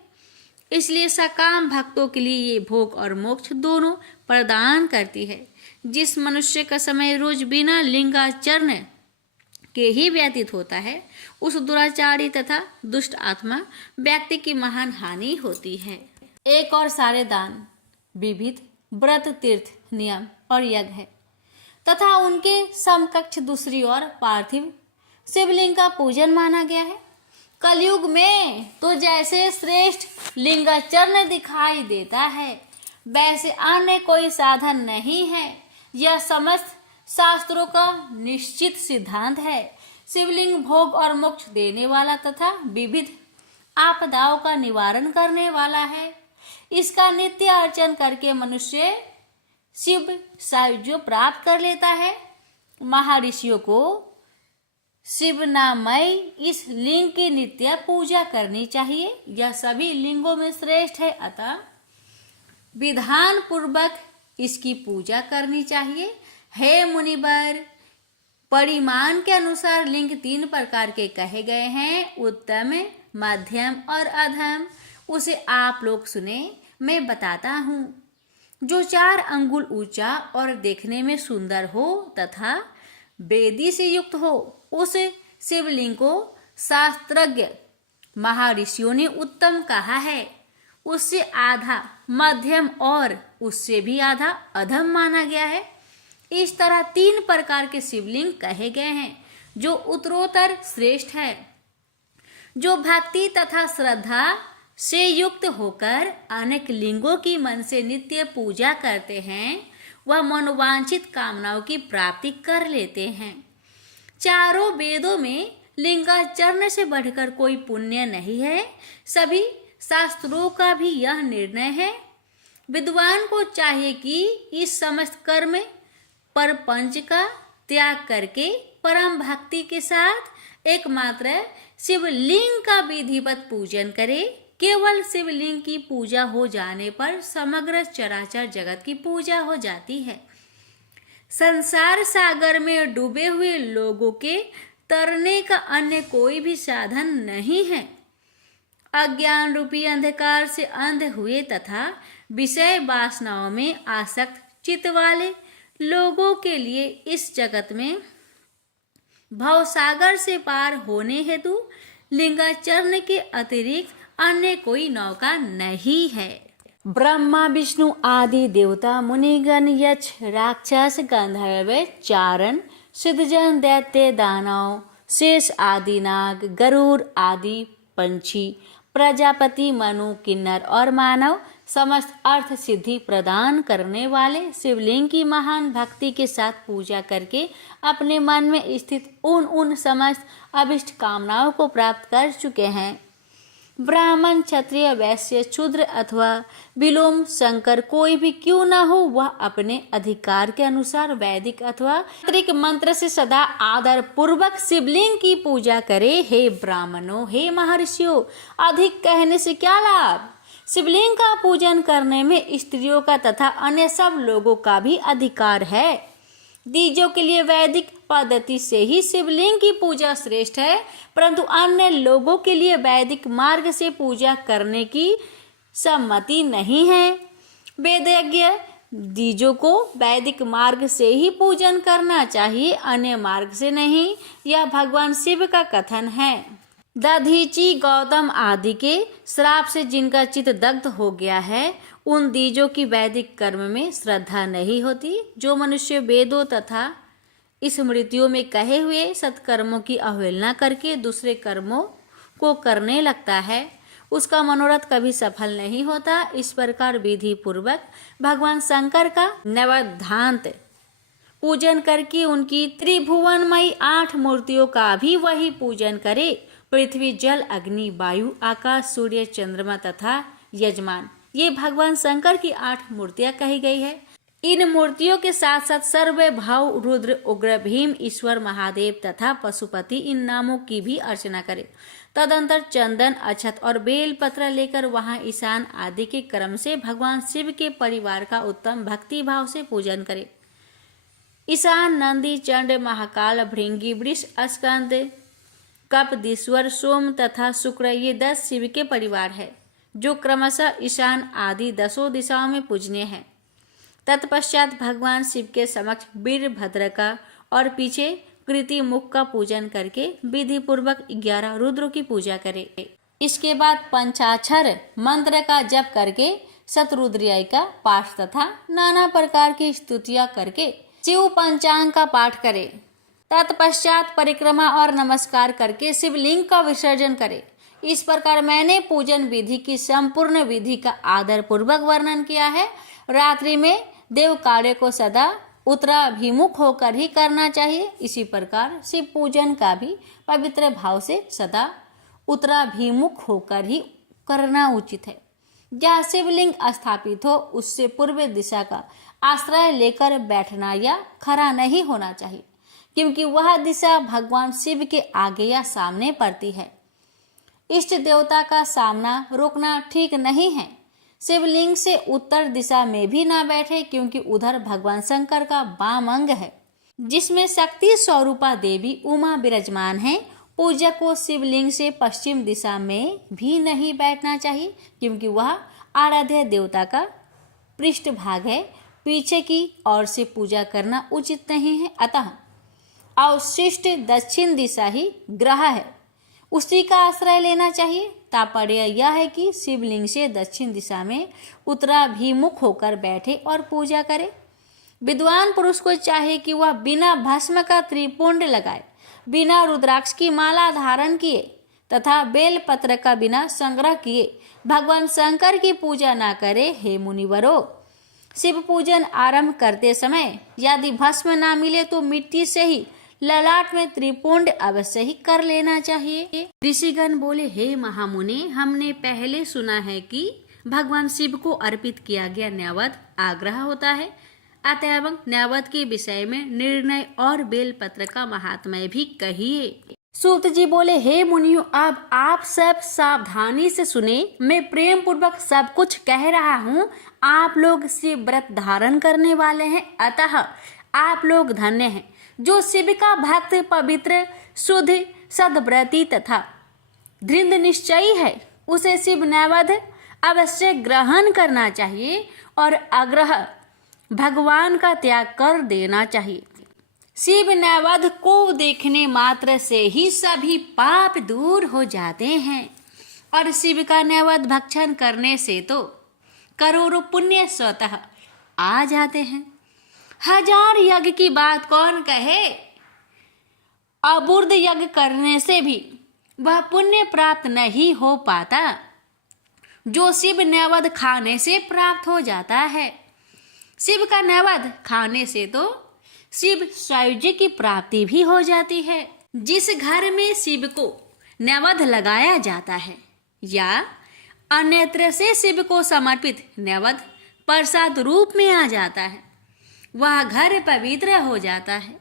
इसलिए सकाम भक्तों के लिए ये भोग और मोक्ष दोनों प्रदान करती है। जिस मनुष्य का समय रोज बिना लिंगाचरण के ही व्यतीत होता है उस दुराचारी तथा दुष्ट आत्मा व्यक्ति की महान हानि होती है। एक और सारे दान विविध व्रत तीर्थ नियम और यज्ञ है तथा उनके समकक्ष दूसरी ओर पार्थिव शिवलिंग का पूजन माना गया है। कलयुग में तो जैसे श्रेष्ठ लिंगाचरण दिखाई देता है वैसे अन्य कोई साधन नहीं है। यह समस्त शास्त्रों का निश्चित सिद्धांत है। शिवलिंग भोग और मोक्ष देने वाला तथा विविध आपदाओं का निवारण करने वाला है। इसका नित्य अर्चन करके मनुष्य शिव सायुज्य प्राप्त कर लेता है। महर्षियों को शिव नामय इस लिंग की नित्य पूजा करनी चाहिए। यह सभी लिंगों में श्रेष्ठ है, अतः विधान पूर्वक इसकी पूजा करनी चाहिए। हे मुनिवर, परिमाण के अनुसार लिंग 3 प्रकार के कहे गए हैं, उत्तम, मध्यम और अधम। उसे आप लोग सुने, मैं बताता हूँ। जो 4 अंगुल ऊंचा और देखने में सुंदर हो तथा वेदी से युक्त हो उस शिवलिंग को शास्त्रज्ञ महर्षियों ने उत्तम कहा है। उससे आधा मध्यम और उससे भी आधा अधम माना गया है। इस तरह 3 प्रकार के शिवलिंग कहे गए हैं, जो उत्तरोत्तर श्रेष्ठ है। जो भक्ति तथा श्रद्धा से युक्त होकर अनेक लिंगों की मन से नित्य पूजा करते हैं, वह मनोवांछित कामनाओं की प्राप्ति कर लेते हैं। चारों वेदों में लिंगाचरण से बढ़कर कोई पुण्य नहीं है। सभी शास्त्रों का भी यह निर्णय है। विद्वान को चाहिए कि इस समस्त कर्म परपंच का त्याग करके परम भक्ति के साथ एकमात्र शिवलिंग का विधिवत पूजन करे। केवल शिवलिंग की पूजा हो जाने पर समग्र चराचर जगत की पूजा हो जाती है। संसार सागर में डूबे हुए लोगों के तरने का अन्य कोई भी साधन नहीं है। अज्ञान रूपी अंधकार से अंध हुए तथा विषय वासनाओं में आसक्त चित्त वाले लोगों के लिए इस जगत में भवसागर से पार होने हेतु लिंगाचरण के अतिरिक्त अन्य कोई नौका नहीं है। ब्रह्मा विष्णु आदि देवता मुनिगण यक्ष राक्षस गंधर्व चारण सिद्धजन दैत्य दानव शेष आदि नाग गरुड़ आदि पंछी प्रजापति मनु किन्नर और मानव समस्त अर्थ सिद्धि प्रदान करने वाले शिवलिंग की महान भक्ति के साथ पूजा करके अपने मन में स्थित उन समस्त अभिष्ट कामनाओं को प्राप्त कर चुके हैं। ब्राह्मण क्षत्रिय वैश्य शूद्र अथवा विलोम शंकर कोई भी क्यों न हो, वह अपने अधिकार के अनुसार वैदिक अथवा तांत्रिक मंत्र से सदा आदर पूर्वक शिवलिंग की पूजा करे। हे ब्राह्मणों, हे महर्षियों, अधिक कहने से क्या लाभ। शिवलिंग का पूजन करने में स्त्रियों का तथा अन्य सब लोगों का भी अधिकार है। द्विजों के लिए वैदिक पद्धति से ही शिवलिंग की पूजा श्रेष्ठ है, परंतु अन्य लोगों के लिए वैदिक मार्ग से पूजा करने की सम्मति नहीं है। वेदज्ञ द्विजों को वैदिक मार्ग से ही पूजन करना चाहिए, अन्य मार्ग से नहीं। यह भगवान शिव का कथन है। दधीचि गौतम आदि के श्राप से जिनका चित्त दग्ध हो गया है, उन द्विजों की वैदिक कर्म में श्रद्धा नहीं होती। जो मनुष्य वेदों तथा स्मृतियों में कहे हुए सत्कर्मों की अवहेलना करके दूसरे कर्मों को करने लगता है, उसका मनोरथ कभी सफल नहीं होता। इस प्रकार विधि पूर्वक भगवान शंकर का नवधांत पूजन करके उनकी त्रिभुवनमयी 8 मूर्तियों का भी वही पूजन करे। पृथ्वी जल अग्नि वायु आकाश सूर्य चंद्रमा तथा यजमान, ये भगवान शंकर की 8 मूर्तियां कही गई है। इन मूर्तियों के साथ साथ सर्वभौ रुद्र उग्र भीम ईश्वर महादेव तथा पशुपति इन नामों की भी अर्चना करे। तदंतर चंदन अक्षत और बेल पत्र लेकर वहां ईशान आदि के क्रम से भगवान शिव के परिवार का उत्तम भक्ति भाव से पूजन करे। ईशान नंदी चंड महाकाल भृंगी वृष स्कंद कपदीश्वर सोम तथा शुक्र, ये 10 शिव के परिवार है, जो क्रमशः ईशान आदि 10 दिशाओं में पूजनीय है। तत्पश्चात भगवान शिव के समक्ष वीरभद्र का और पीछे कृति मुख का पूजन करके विधि पूर्वक 11 रुद्रों की पूजा करे। इसके बाद पंचाक्षर मंत्र का जप करके शतरुद्रीय का पाठ तथा नाना प्रकार की स्तुतियां करके शिव पंचांग का पाठ करे। तत्पश्चात परिक्रमा और नमस्कार करके शिवलिंग का विसर्जन करे। इस प्रकार मैंने पूजन विधि की संपूर्ण विधि का आदर पूर्वक वर्णन किया है। रात्रि में देव कार्य को सदा उत्तराभिमुख होकर ही करना चाहिए। इसी प्रकार शिव पूजन का भी पवित्र भाव से सदा उत्तराभिमुख होकर ही करना उचित है। जहाँ शिवलिंग स्थापित हो उससे पूर्व दिशा का आश्रय लेकर बैठना या खड़ा नहीं होना चाहिए, क्योंकि वह दिशा भगवान शिव के आगे या सामने पड़ती है। इष्ट देवता का सामना रोकना ठीक नहीं है। शिवलिंग से उत्तर दिशा में भी ना बैठे, क्योंकि उधर भगवान शंकर का वाम अंग है, जिसमें शक्ति स्वरूपा देवी उमा विराजमान है। पूजक को शिवलिंग से पश्चिम दिशा में भी नहीं बैठना चाहिए, क्योंकि वह आराध्य देवता का पृष्ठभाग है। पीछे की ओर से पूजा करना उचित नहीं है। अतः अवशिष्ट दक्षिण दिशा ही ग्रह है, उसी का आश्रय लेना चाहिए। तात्पर्य यह है कि शिवलिंग से दक्षिण दिशा में उत्तराभिमुख होकर बैठे और पूजा करे। विद्वान पुरुष को चाहिए कि वह बिना भस्म का त्रिपुंड लगाए, बिना रुद्राक्ष की माला धारण किए तथा बेल पत्र का बिना संग्रह किए भगवान शंकर की पूजा न करे। हे मुनिवरों, शिव पूजन आरंभ करते समय यदि भस्म ना मिले तो मिट्टी से ही ललाट में त्रिपुंड अवश्य ही कर लेना चाहिए। ऋषिगण बोले, हे महामुनि, हमने पहले सुना है कि भगवान शिव को अर्पित किया गया नैवेद्य आग्रह होता है, अतएव नैवेद्य के विषय में निर्णय और बेलपत्र का महात्म्य भी कहिए। सूत जी बोले, हे मुनियों, अब आप सब सावधानी से सुने, मैं प्रेम पूर्वक सब कुछ कह रहा हूँ। आप लोग शिव व्रत धारण करने वाले हैं, अतः आप लोग धन्य हैं। जो शिव का भक्त, पवित्र, शुद्ध, सद्व्रती तथा दृढ़ निश्चयी है, उसे शिव नैवेद्य अवश्य ग्रहण करना चाहिए और आग्रह भगवान का त्याग कर देना चाहिए। शिव नैवेद्य को देखने मात्र से ही सभी पाप दूर हो जाते हैं और शिव का नैवेद्य भक्षण करने से तो करोड़ों पुण्य स्वतः आ जाते हैं। 1000 यज्ञ की बात कौन कहे, अबूर्द यज्ञ करने से भी वह पुण्य प्राप्त नहीं हो पाता जो शिव नैवेद्य खाने से प्राप्त हो जाता है। शिव का नैवेद्य खाने से तो शिव सायुज्य की प्राप्ति भी हो जाती है। जिस घर में शिव को नैवेद्य लगाया जाता है या अन्यत्र से शिव को समर्पित नैवेद्य प्रसाद रूप में आ जाता है, वह घर पवित्र हो जाता है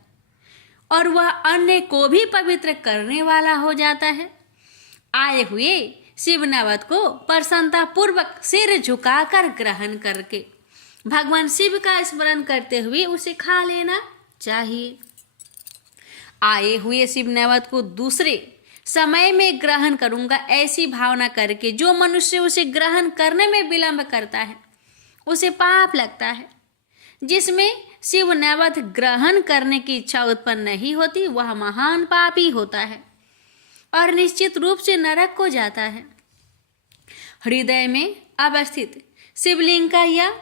और वह अन्य को भी पवित्र करने वाला हो जाता है। आए हुए शिव नैवेद्य को प्रसन्नता पूर्वक सिर झुकाकर ग्रहण करके भगवान शिव का स्मरण करते हुए उसे खा लेना चाहिए। आए हुए शिव नैवेद्य को दूसरे समय में ग्रहण करूंगा ऐसी भावना करके जो मनुष्य उसे ग्रहण करने में विलंब करता है उसे पाप लगता है। जिसमें शिव नैवेद्य ग्रहण करने की इच्छा उत्पन्न नहीं होती वह महान पापी होता है और निश्चित रूप से नरक को जाता है। हृदय में अवस्थित शिवलिंग का या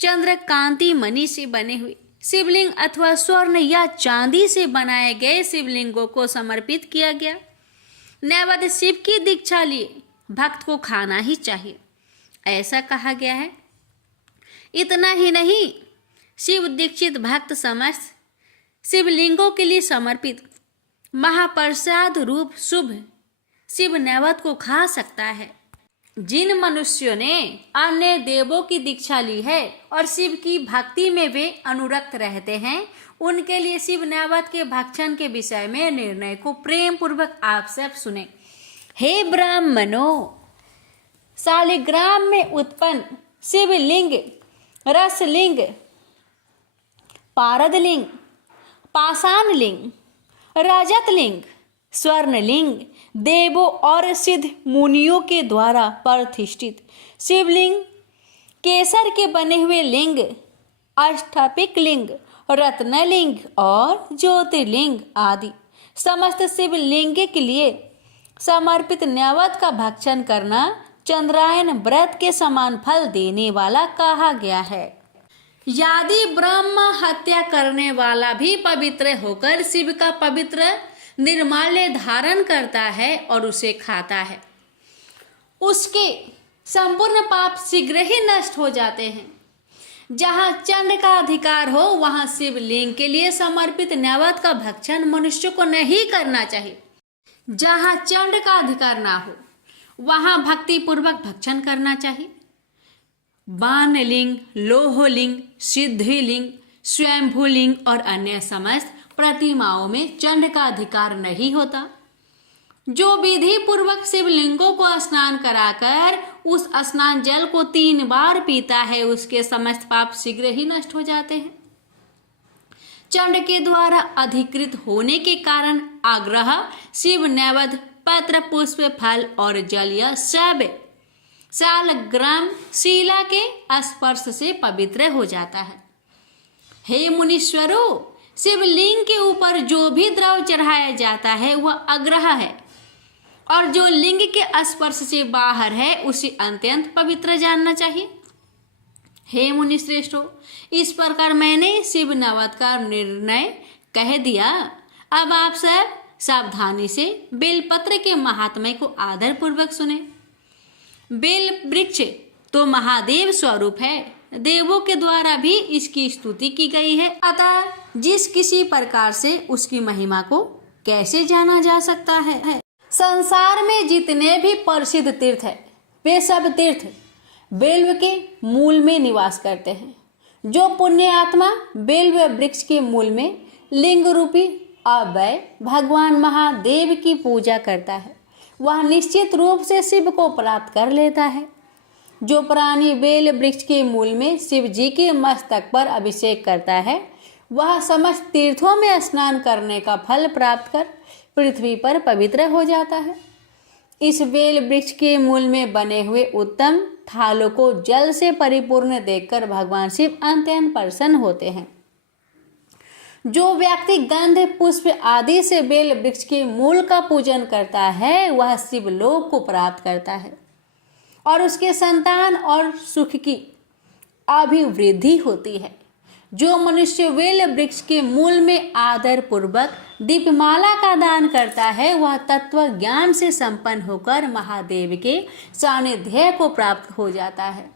चंद्रकांति मणि से बने हुए शिवलिंग अथवा स्वर्ण या चांदी से बनाए गए शिवलिंगों को समर्पित किया गया नैवेद्य शिव की दीक्षा लिए भक्त को खाना ही चाहिए, ऐसा कहा गया है। इतना ही नहीं, शिव दीक्षित भक्त समस्त शिवलिंगों के लिए समर्पित महाप्रसाद रूप शुभ शिव नैवेद्य को खा सकता है। जिन मनुष्यों ने अन्य देवों की दीक्षा ली है और शिव की भक्ति में वे अनुरक्त रहते हैं, उनके लिए शिव नैवेद्य के भक्षण के विषय में निर्णय को प्रेम पूर्वक आप सब सुने। हे ब्राह्मणों, शालिग्राम में उत्पन्न शिवलिंग, रसलिंग, पारदलिंग, पाषाणलिंग, रजतलिंग, स्वर्णलिंग, देवों और सिद्ध मुनियों के द्वारा प्रतिष्ठित शिवलिंग, केसर के बने हुए लिंग, अष्टपिक लिंग, रत्नलिंग और ज्योतिर्लिंग आदि समस्त शिवलिंग के लिए समर्पित नैवेद्य का भक्षण करना चंद्रायन व्रत के समान फल देने वाला कहा गया है। यदि ब्रह्म हत्या करने वाला भी पवित्र होकर शिव का पवित्र निर्माल्य धारण करता है और उसे खाता है, उसके संपूर्ण पाप शीघ्र ही नष्ट हो जाते हैं। जहाँ चंड का अधिकार हो वहाँ शिवलिंग के लिए समर्पित नैवेद्य का भक्षण मनुष्य को नहीं करना चाहिए। जहाँ चंड का अधिकार ना हो वहाँ भक्ति पूर्वक भक्षण करना चाहिए। बाणलिंग, लोहलिंग, सिद्धिलिंग, स्वयंभूलिंग और अन्य समस्त प्रतिमाओं में चंड का अधिकार नहीं होता। जो विधि पूर्वक शिवलिंगों को स्नान कराकर उस स्नान जल को 3 बार पीता है उसके समस्त पाप शीघ्र ही नष्ट हो जाते हैं। चंड के द्वारा अधिकृत होने के कारण आग्रह शिव नैवेद्य पत्र, पुष्प, फल और जल यह सब शालग्राम शिला के स्पर्श से पवित्र हो जाता है। हे मुनीश्वरों, शिवलिंग के ऊपर जो भी द्रव्य चढ़ाया जाता है वह आग्रह है। और जो लिंग के स्पर्श से बाहर है उसे अत्यंत पवित्र जानना चाहिए। हे मुनि श्रेष्ठो, इस प्रकार मैंने शिव नवद का निर्णय कह दिया। अब आप सब सावधानी से बेलपत्र के महात्म्य को आदर पूर्वक सुने। बेल वृक्ष तो महादेव स्वरूप है, देवों के द्वारा भी इसकी स्तुति की गई है। अतः जिस किसी प्रकार से उसकी महिमा को कैसे जाना जा सकता है। संसार में जितने भी प्रसिद्ध तीर्थ है वे सब तीर्थ बेल्व के मूल में निवास करते हैं। जो पुण्य आत्मा बेल्व वृक्ष के मूल में लिंग रूपी अव्यय भगवान महादेव की पूजा करता है वह निश्चित रूप से शिव को प्राप्त कर लेता है। जो प्राणी बेल वृक्ष के मूल में शिव जी के मस्तक पर अभिषेक करता है वह समस्त तीर्थों में स्नान करने का फल प्राप्त कर पृथ्वी पर पवित्र हो जाता है। इस बेल वृक्ष के मूल में बने हुए उत्तम थालों को जल से परिपूर्ण देखकर भगवान शिव अत्यंत प्रसन्न होते हैं। जो व्यक्ति गंध पुष्प आदि से बेल वृक्ष के मूल का पूजन करता है वह शिवलोक को प्राप्त करता है और उसके संतान और सुख की अभिवृद्धि होती है। जो मनुष्य बेल वृक्ष के मूल में आदर पूर्वक दीपमाला का दान करता है वह तत्व ज्ञान से संपन्न होकर महादेव के सानिध्य को प्राप्त हो जाता है।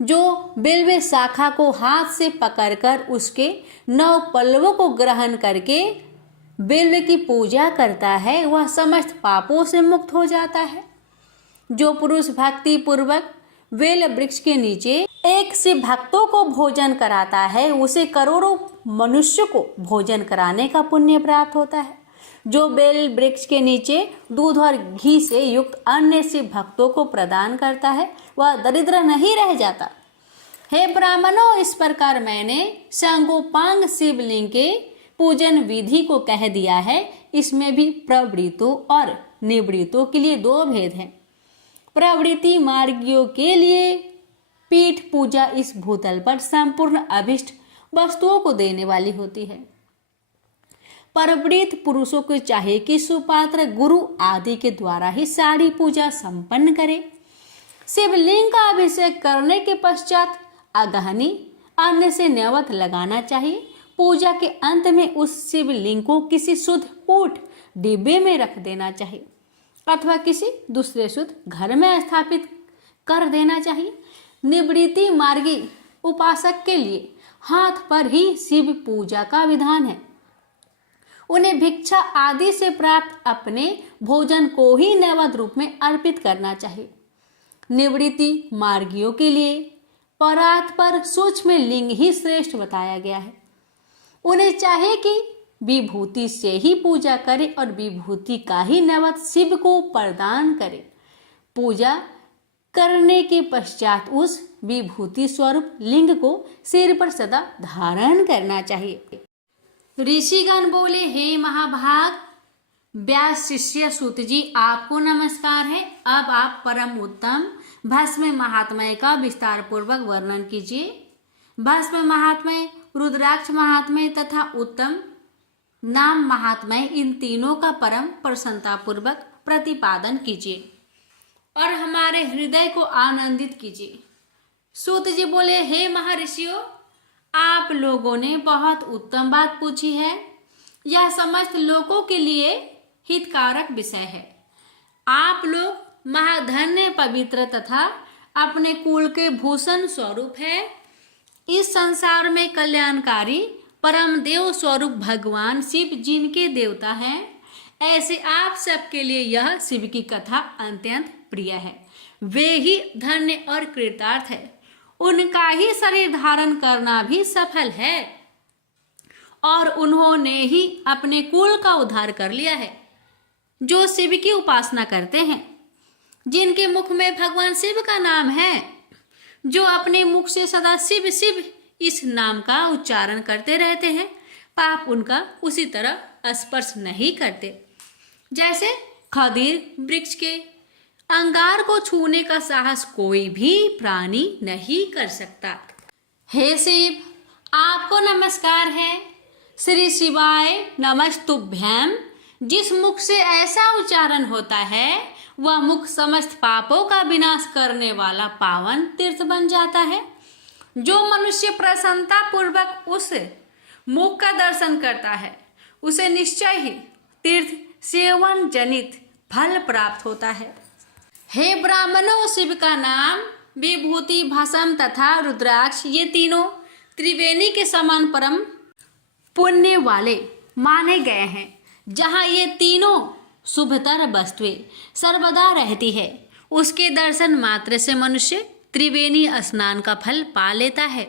जो बिल्व शाखा को हाथ से पकड़कर उसके 9 पल्लवों को ग्रहण करके बिल्व की पूजा करता है वह समस्त पापों से मुक्त हो जाता है। जो पुरुष भक्ति पूर्वक बेल वृक्ष के नीचे एक से भक्तों को भोजन कराता है उसे करोड़ों मनुष्य को भोजन कराने का पुण्य प्राप्त होता है। जो बेल वृक्ष के नीचे दूध और घी से युक्त अन्य से भक्तों को प्रदान करता है वह दरिद्र नहीं रह जाता। हे ब्राह्मणों, इस प्रकार मैंने सांगोपांग शिवलिंग के पूजन विधि को कह दिया है। इसमें भी प्रवृत्तों और निवृत्तों के लिए 2 भेद हैं। प्रवृत्ति मार्गियों के लिए पीठ पूजा इस भूतल पर संपूर्ण अभिष्ट वस्तुओं को देने वाली होती है। परवृत्त पुरुषों को चाहिए कि सुपात्र गुरु आदि के द्वारा ही सारी पूजा संपन्न करे। शिवलिंग का अभिषेक करने के पश्चात अगहनी अन्न से नैवेद्य लगाना चाहिए। पूजा के अंत में उस शिवलिंग को किसी शुद्ध कूट डिब्बे में रख देना चाहिए अथवा किसी दूसरे शुद्ध घर में स्थापित कर देना चाहिए। निवृत्ति मार्गी उपासक के लिए हाथ पर ही शिव पूजा का विधान है। उन्हें भिक्षा आदि से प्राप्त अपने भोजन को ही नैवेद्य रूप में अर्पित करना चाहिए। निवृत्ति मार्गियों के लिए परात पर सूक्ष्म लिंग ही श्रेष्ठ बताया गया है। उन्हें चाहिए कि विभूति से ही पूजा करे और विभूति का ही नैवेद्य शिव को प्रदान करे। पूजा करने के पश्चात उस विभूति स्वरूप लिंग को सिर पर सदा धारण करना चाहिए। ऋषिगण बोले, हे महाभाग व्यास शिष्य सूत जी, आपको नमस्कार है। अब आप परम उत्तम भस्म महात्म्य का विस्तार पूर्वक वर्णन कीजिए। भस्म महात्म्य, रुद्राक्ष महात्म्य तथा उत्तम नाम महात्म्य, इन तीनों का परम प्रसन्नता पूर्वक प्रतिपादन कीजिए और हमारे हृदय को आनंदित कीजिए। सूत जी बोले, हे महर्षियों, आप लोगों ने बहुत उत्तम बात पूछी है। यह समस्त लोगों के लिए हितकारक विषय है। आप लोग महाधन्य पवित्र तथा अपने कुल के भूषण स्वरूप है। इस संसार में कल्याणकारी परम देव स्वरूप भगवान शिव जिनके देवता हैं, ऐसे आप सबके लिए यह शिव की कथा अत्यंत प्रिय है। वे ही धन्य और कृतार्थ है। उनका ही शरीर धारण करना भी सफल है और उन्होंने ही अपने कुल का उद्धार कर लिया है। जो शिव की उपासना करते हैं, जिनके मुख में भगवान शिव का नाम है, जो अपने मुख से सदा शिव शिव इस नाम का उच्चारण करते रहते हैं, पाप उनका उसी तरह स्पर्श नहीं करते जैसे खदीर वृक्ष के अंगार को छूने का साहस कोई भी प्राणी नहीं कर सकता। हे शिव, आपको नमस्कार है। श्री शिवाय नमस्तुभ्यम। जिस मुख से ऐसा उच्चारण होता है वह मुख समस्त पापों का विनाश करने वाला पावन तीर्थ बन जाता है। जो मनुष्य प्रसन्नता पूर्वक उस मुख का दर्शन करता है उसे निश्चय ही तीर्थ सेवन जनित फल प्राप्त होता है। हे ब्राह्मणों, शिव का नाम, विभूति, भस्म तथा रुद्राक्ष ये तीनों त्रिवेणी के समान परम पुण्य वाले माने गए हैं। जहाँ ये तीनों शुभतर वस्तुएं सर्वदा रहती है उसके दर्शन मात्र से मनुष्य त्रिवेणी स्नान का फल पा लेता है।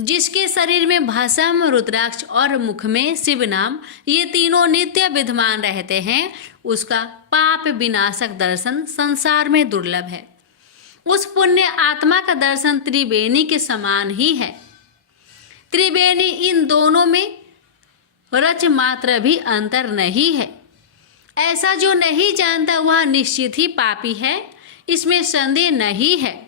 जिसके शरीर में भस्म, रुद्राक्ष और मुख में शिव नाम ये तीनों नित्य विद्यमान रहते हैं उसका पाप विनाशक दर्शन संसार में दुर्लभ है। उस पुण्य आत्मा का दर्शन त्रिवेणी के समान ही है। त्रिवेणी इन दोनों में रच मात्र भी अंतर नहीं है। ऐसा जो नहीं जानता वह निश्चित ही पापी है, इसमें संदेह नहीं है।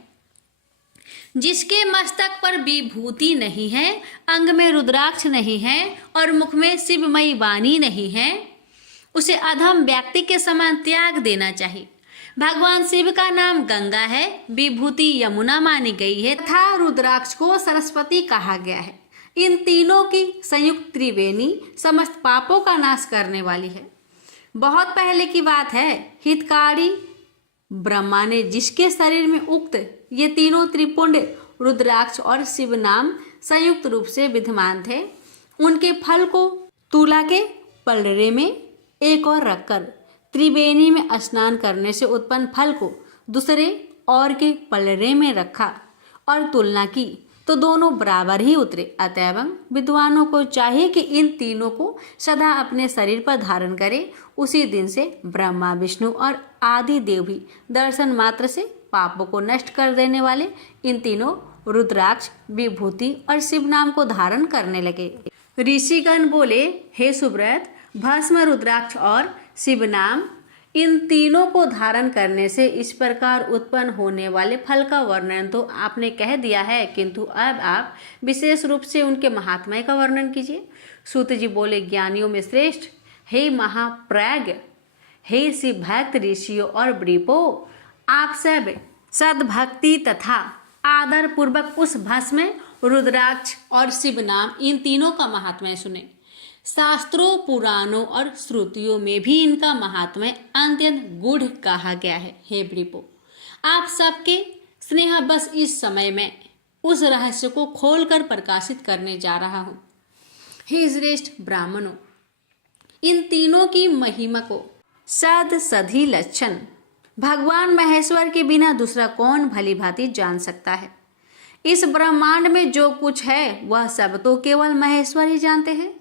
जिसके मस्तक पर विभूति नहीं है, अंग में रुद्राक्ष नहीं है और मुख में शिवमयी वाणी नहीं है उसे अधम व्यक्ति के समान त्याग देना चाहिए। भगवान शिव का नाम गंगा है, विभूति यमुना मानी गई है तथा रुद्राक्ष को सरस्वती कहा गया है। इन तीनों की संयुक्त त्रिवेणी समस्त पापों का नाश करने वाली है। बहुत पहले की बात है, हितकारी ब्रह्मा ने जिसके शरीर में उक्त ये तीनों त्रिपुंड रुद्राक्ष और शिव नाम संयुक्त रूप से विद्यमान थे, उनके फल को तुला के पलड़े में एक और रखकर त्रिवेणी में स्नान करने से उत्पन्न फल को दूसरे और के पलड़े में रखा और तुलना की तो दोनों बराबर ही उतरे। अतएव विद्वानों को चाहिए कि इन तीनों को सदा अपने शरीर पर धारण करें। उसी दिन से ब्रह्मा, विष्णु और आदि देव भी दर्शन मात्र से पापों को नष्ट कर देने वाले इन तीनों रुद्राक्ष, विभूति और शिव नाम को धारण करने लगे। ऋषिगण बोले, हे सुब्रत, भस्म, रुद्राक्ष और शिव नाम इन तीनों को धारण करने से इस प्रकार उत्पन्न होने वाले फल का वर्णन तो आपने कह दिया है, किंतु अब आप विशेष रूप से उनके महात्म्य का वर्णन कीजिए। सूत जी बोले, ज्ञानियों में श्रेष्ठ, हे महाप्रज्ञ, हे शिव भक्त ऋषियों और वृपो, आप सब सद्भक्ति तथा आदर पूर्वक उस भस्म, रुद्राक्ष और शिव नाम इन तीनों का महात्म्य सुने। शास्त्रों, पुराणों और श्रुतियों में भी इनका महात्म्य अत्यंत गूढ़ कहा गया है। हे वृपो, आप सबके स्नेह बस इस समय में उस रहस्य को खोलकर प्रकाशित करने जा रहा हूँ। हे श्रेष्ठ ब्राह्मणों, इन तीनों की महिमा को सधी लक्षण भगवान महेश्वर के बिना दूसरा कौन भली भांति जान सकता है। इस ब्रह्मांड में जो कुछ है वह सब तो केवल महेश्वर ही जानते हैं।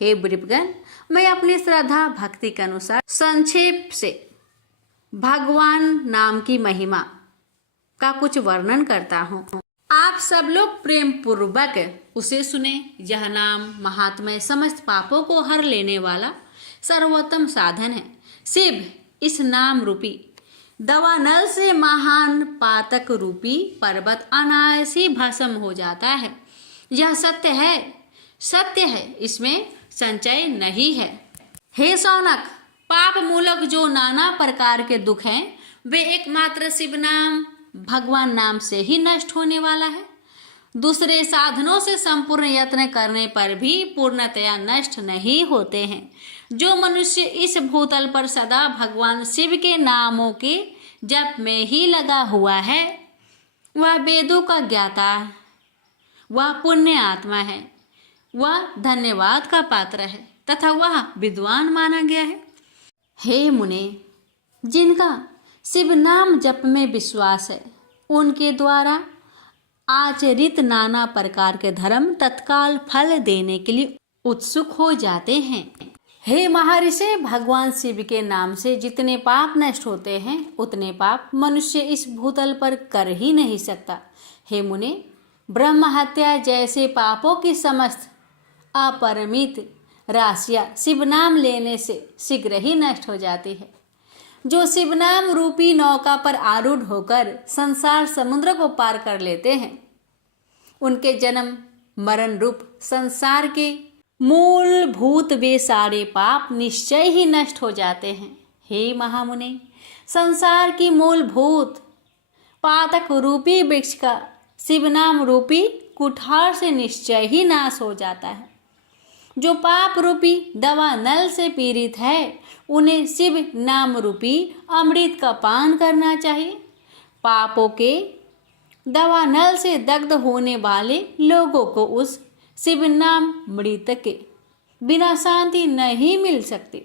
हे वृपगण, मैं अपनी श्रद्धा भक्ति के अनुसार संक्षेप से भगवान नाम की महिमा का कुछ वर्णन करता हूँ। आप सब लोग प्रेम पूर्वक उसे सुने। यह नाम महात्म्य समस्त पापों को हर लेने वाला सर्वोत्तम साधन है। शिव इस नाम रूपी दवानल से महान पातक रूपी पर्वत अनायास ही भस्म हो जाता है। यह सत्य है, सत्य है, इसमें संचय नहीं है। हे सौनक, पाप मूलक जो नाना प्रकार के दुख हैं वे एकमात्र शिव नाम भगवान नाम से ही नष्ट होने वाला है। दूसरे साधनों से संपूर्ण यत्न करने पर भी पूर्णतया नष्ट नहीं होते हैं। जो मनुष्य इस भूतल पर सदा भगवान शिव के नामों के जप में ही लगा हुआ है वह वेदों का ज्ञाता, वह पुण्य आत्मा है, वह धन्यवाद का पात्र है तथा वह विद्वान माना गया है। हे मुने, जिनका शिव नाम जप में विश्वास है उनके द्वारा आचरित नाना प्रकार के धर्म तत्काल फल देने के लिए उत्सुक हो जाते हैं। हे महर्षि, भगवान शिव के नाम से जितने पाप नष्ट होते हैं उतने पाप मनुष्य इस भूतल पर कर ही नहीं सकता। हे मुने, ब्रह्म हत्या जैसे पापों की समस्त अपरिमित राशियां शिव नाम लेने से शीघ्र ही नष्ट हो जाती है। जो शिव नाम रूपी नौका पर आरूढ़ होकर संसार समुद्र को पार कर लेते हैं उनके जन्म मरण रूप संसार के मूलभूत वे सारे पाप निश्चय ही नष्ट हो जाते हैं। हे महामुने, संसार की मूलभूत पातक रूपी वृक्ष का शिव नाम रूपी कुठार से निश्चय ही नाश हो जाता है। जो पाप रूपी दवा नल से पीड़ित है, उन्हें शिव नाम रूपी अमृत का पान करना चाहिए। पापों के दवा नल से दग्ध होने वाले लोगों को उस शिव नाम मृत के बिना शांति नहीं मिल सकती।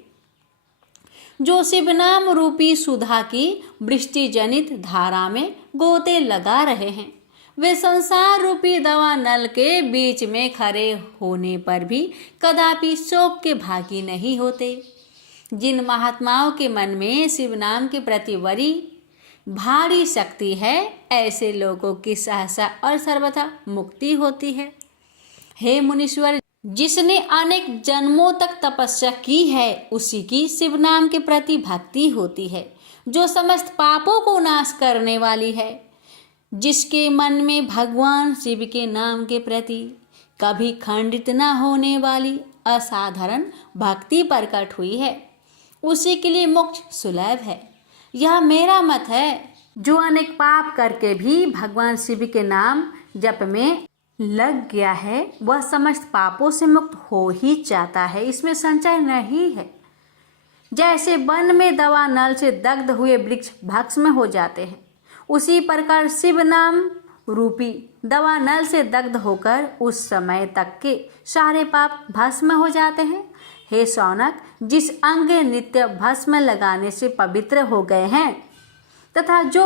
जो शिव नाम रूपी सुधा की वृष्टि जनित धारा में गोते लगा रहे हैं, वे संसार रूपी दवा नल के बीच में खड़े होने पर भी कदापि शोक के भागी नहीं होते। जिन महात्माओं के मन में शिव नाम के प्रति बड़ी भारी शक्ति है, ऐसे लोगों की सहसा और सर्वथा मुक्ति होती है। हे मुनीश्वर, जिसने अनेक जन्मों तक तपस्या की है, उसी की शिव नाम के प्रति भक्ति होती है, जो समस्त पापों को नाश करने वाली है। जिसके मन में भगवान शिव के नाम के प्रति कभी खंडित न होने वाली असाधारण भक्ति प्रकट हुई है, उसी के लिए मोक्ष सुलभ है। यह मेरा मत है। जो अनेक पाप करके भी भगवान शिव के नाम जप में लग गया है, वह समस्त पापों से मुक्त हो ही जाता है, इसमें संशय नहीं है। जैसे वन में दवा नल से दग्ध हुए वृक्ष भस्म हो जाते हैं, उसी प्रकार शिव नाम रूपी दवा नल से दग्ध होकर उस समय तक के सारे पाप भस्म हो जाते हैं। हे शौनक, जिस अंग नित्य भस्म लगाने से पवित्र हो गए हैं तथा जो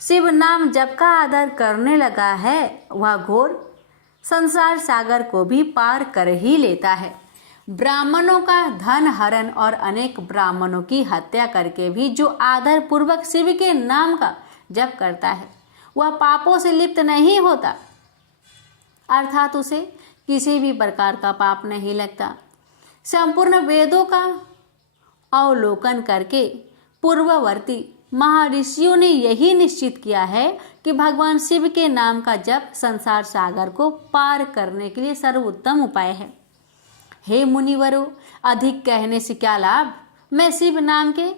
शिव नाम जप का आदर करने लगा है, वह घोर संसार सागर को भी पार कर ही लेता है। ब्राह्मणों का धन हरण और अनेक ब्राह्मणों की हत्या करके भी जो आदर पूर्वक शिव के नाम का जप करता है, वह पापों से लिप्त नहीं होता, अर्थात उसे किसी भी प्रकार का पाप नहीं लगता। संपूर्ण वेदों का अवलोकन करके पूर्ववर्ती महर्षियों ने यही निश्चित किया है कि भगवान शिव के नाम का जप संसार सागर को पार करने के लिए सर्वोत्तम उपाय है। हे मुनिवरों, अधिक कहने से क्या लाभ। मैं शिव नाम के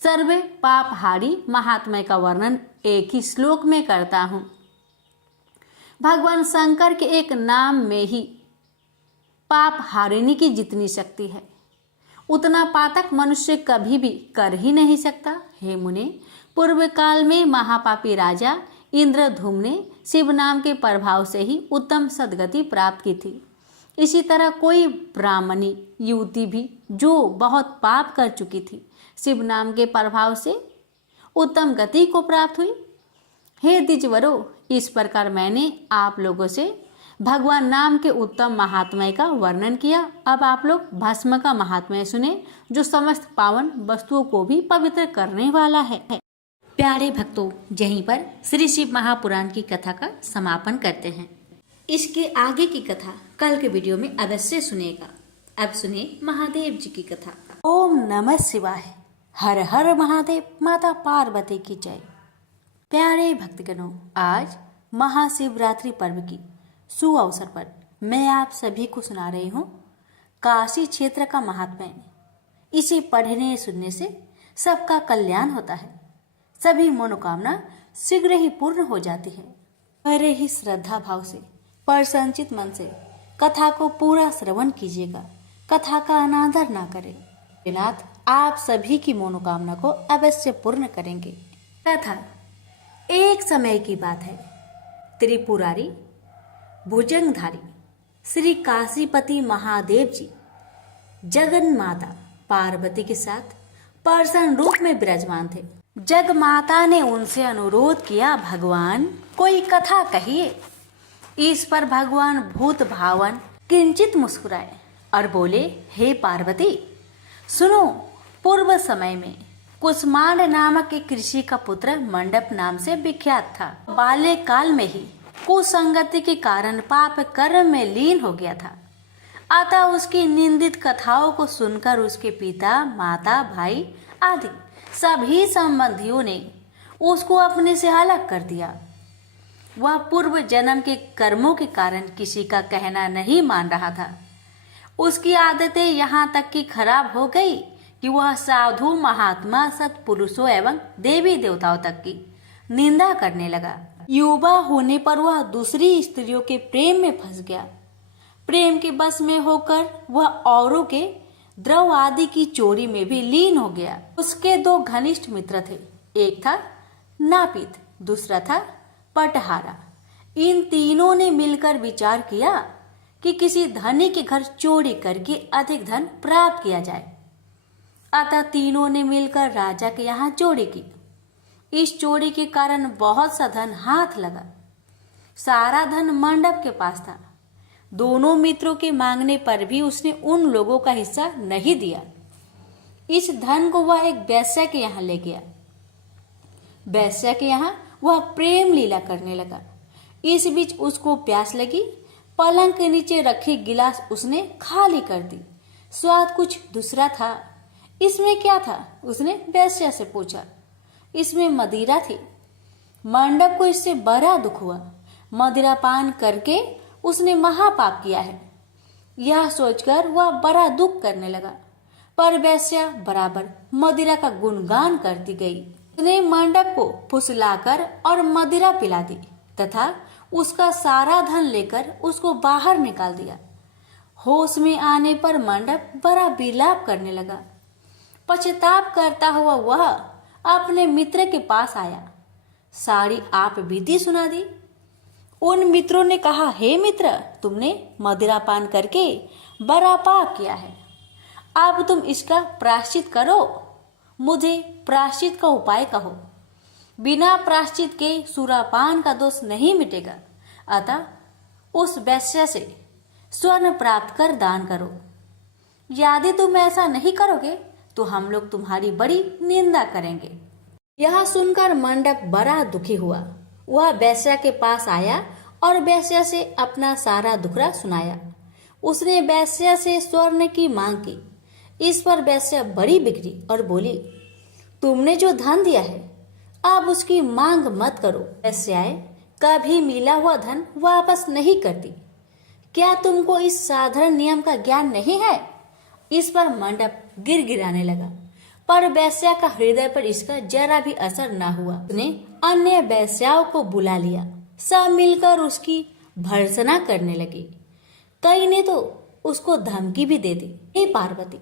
सर्व पापहारी महात्म्य का वर्णन एक ही श्लोक में करता हूँ। भगवान शंकर के एक नाम में ही पाप हारिनी की जितनी शक्ति है, उतना पातक मनुष्य कभी भी कर ही नहीं सकता। हे मुने, पूर्व काल में महापापी राजा इंद्रधूम्न ने शिव नाम के प्रभाव से ही उत्तम सद्गति प्राप्त की थी। इसी तरह कोई ब्राह्मणी युवती भी जो बहुत पाप कर चुकी थी, शिव नाम के प्रभाव से उत्तम गति को प्राप्त हुई। हे द्विजवरों, इस प्रकार मैंने आप लोगों से भगवान नाम के उत्तम महात्म्य का वर्णन किया। अब आप लोग भस्म का महात्म्य सुने, जो समस्त पावन वस्तुओं को भी पवित्र करने वाला है। प्यारे भक्तों, यहीं पर श्री शिव महापुराण की कथा का समापन करते हैं। इसके आगे की कथा कल के वीडियो में अवश्य सुनेगा। अब सुने महादेव जी की कथा। ओम नमः शिवाय। हर हर महादेव। माता पार्वती की जय। प्यारे भक्तगणों, आज महाशिवरात्रि पर्व की सुअवसर पर मैं आप सभी को सुना रही हूँ काशी क्षेत्र का महात्म्य। इसे पढ़ने सुनने से सबका कल्याण होता है, सभी मनोकामना शीघ्र ही पूर्ण हो जाती है। बड़े ही श्रद्धा भाव से प्रसन्नचित मन से कथा को पूरा श्रवण कीजिएगा, कथा का अनादर ना करें। नाथ आप सभी की मनोकामना को अवश्य पूर्ण करेंगे। कथा एक समय की बात है। त्रिपुरारी भुजंगधारी श्री काशीपति महादेव जी जगन माता पार्वती के साथ प्रसन्न रूप में विराजमान थे। जग माता ने उनसे अनुरोध किया, भगवान कोई कथा कहिए। इस पर भगवान भूत भावन किंचित मुस्कुराए और बोले, हे पार्वती सुनो, पूर्व समय में कुसमांड नामक एक ऋषि का पुत्र मंडप नाम से विख्यात था। बाल्यकाल में ही कुसंगति के कारण पाप कर्म में लीन हो गया था। अतः उसकी निंदित कथाओं को सुनकर उसके पिता, माता, भाई आदि सभी संबंधियों ने उसको अपने से अलग कर दिया। वह पूर्व जन्म के कर्मों के कारण किसी का कहना नहीं मान रहा था। उसकी आदतें यहाँ तक कि खराब हो गई कि वह साधु महात्मा सत्पुरुषों एवं देवी देवताओं तक की निंदा करने लगा। युवा होने पर वह दूसरी स्त्रियों के प्रेम में फंस गया। प्रेम के बस में होकर वह औरों के द्रव आदि की चोरी में भी लीन हो गया। उसके दो घनिष्ठ मित्र थे, एक था नापित, दूसरा था पटहारा। इन तीनों ने मिलकर विचार किया कि किसी धनी के घर चोरी करके अधिक धन प्राप्त किया जाए। अतः तीनों ने मिलकर राजा के यहाँ चोरी की। इस चोरी के कारण बहुत सा धन हाथ लगा। सारा धन मंडप के पास था। दोनों मित्रों के मांगने पर भी उसने उन लोगों का हिस्सा नहीं दिया। इस धन को वह एक वेश्या के यहाँ ले गया। वेश्या के यहाँ वह प्रेम लीला करने लगा। इस बीच उसको प्यास लगी। पलंग के नीचे रखी गिलास उसने खाली कर दी। स्वाद कुछ दूसरा था। इसमें क्या था? उसने वेश्या से पूछा। इसमें मदिरा थी। मंडप को इससे बड़ा दुख हुआ। मदिरा पान करके उसने महापाप किया है, यह सोचकर वह बड़ा दुख करने लगा। पर वेश्या बराबर मदिरा का गुणगान करती गई। उसने मंडप को फुसलाकर और मदिरा पिला दी तथा उसका सारा धन लेकर उसको बाहर निकाल दिया। होश में आने पर मंडप बड़ा विलाप करने लगा। पश्चाताप करता हुआ वह अपने मित्र के पास आया। सारी आप बीती सुना दी। उन मित्रों ने कहा, हे मित्र, तुमने मदिरा पान करके बड़ा पाप किया है। अब तुम इसका प्रायश्चित करो। मुझे प्रायश्चित का उपाय कहो। बिना प्रायश्चित के सुरापान का दोष नहीं मिटेगा। अतः उस वेश्या से स्वर्ण प्राप्त कर दान करो। यदि तुम ऐसा नहीं करोगे तो हम लोग तुम्हारी बड़ी निंदा करेंगे। यह सुनकर मंडप बड़ा दुखी हुआ। वह वेश्या के पास आया और वेश्या से अपना सारा दुखड़ा सुनाया। उसने वेश्या से स्वर्ण की मांग की। इस पर वेश्या बड़ी बिगड़ी और बोली, तुमने जो धन दिया है अब उसकी मांग मत करो। वेश्याएं कभी मिला हुआ धन वापस नहीं करती। क्या तुमको इस साधारण नियम का ज्ञान नहीं है? इस पर मंडप गिड़गिड़ाने लगा, पर वेश्या का हृदय पर इसका जरा भी असर न हुआ। उसने अन्य वेश्याओं को बुला लिया। सब मिलकर उसकी भर्त्सना करने लगी। कई ने तो उसको धमकी भी दे दी, हे पार्वती।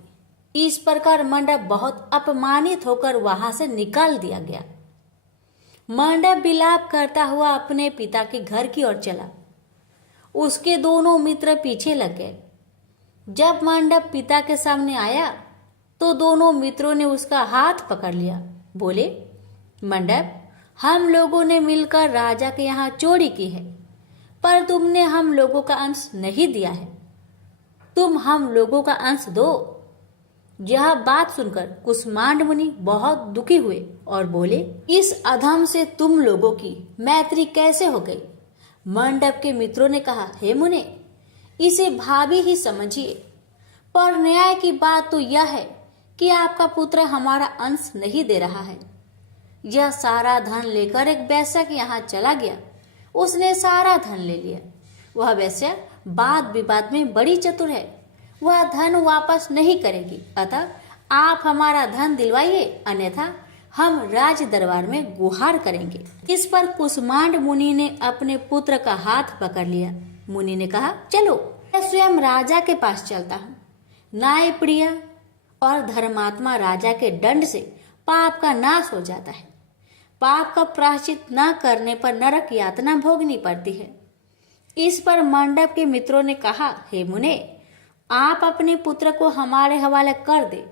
इस प्रकार मंडप बहुत अपमानित होकर वहां से निकाल दिया गया। मंडप विलाप करता हुआ अपने पिता के घर की ओर चला। उसके दोनों मित्र पीछे लग गए। जब मंडप पिता के सामने आया तो दोनों मित्रों ने उसका हाथ पकड़ लिया। बोले, मंडप, हम लोगों ने मिलकर राजा के यहाँ चोरी की है, पर तुमने हम लोगों का अंश नहीं दिया है। तुम हम लोगों का अंश दो। यह बात सुनकर कुष्मांड मुनि बहुत दुखी हुए और बोले, इस अधम से तुम लोगों की मैत्री कैसे हो गई? मंडप के मित्रों ने कहा, हे मुने, इसे भाभी ही समझिए। पर न्याय की बात तो यह है कि आपका पुत्र हमारा अंश नहीं दे रहा है। यह सारा धन लेकर एक वेश्या के यहाँ चला गया। उसने सारा धन ले लिया। वह वेश्या वाद विवाद में बड़ी चतुर है। वह धन वापस नहीं करेगी। अतः आप हमारा धन दिलवाइए, अन्यथा हम राज दरबार में गुहार करेंगे। इस पर कुष्मांड मुनि ने अपने पुत्र का हाथ पकड़ लिया। मुनि ने कहा, चलो मैं स्वयं राजा के पास चलता हूँ। न्याय प्रिय और धर्मात्मा राजा के दंड से पाप का नाश हो जाता है। पाप का प्रायश्चित न करने पर नरक यातना भोगनी पड़ती है। इस पर मंडप के मित्रों ने कहा, हे मुने, आप अपने पुत्र को हमारे हवाले कर दे।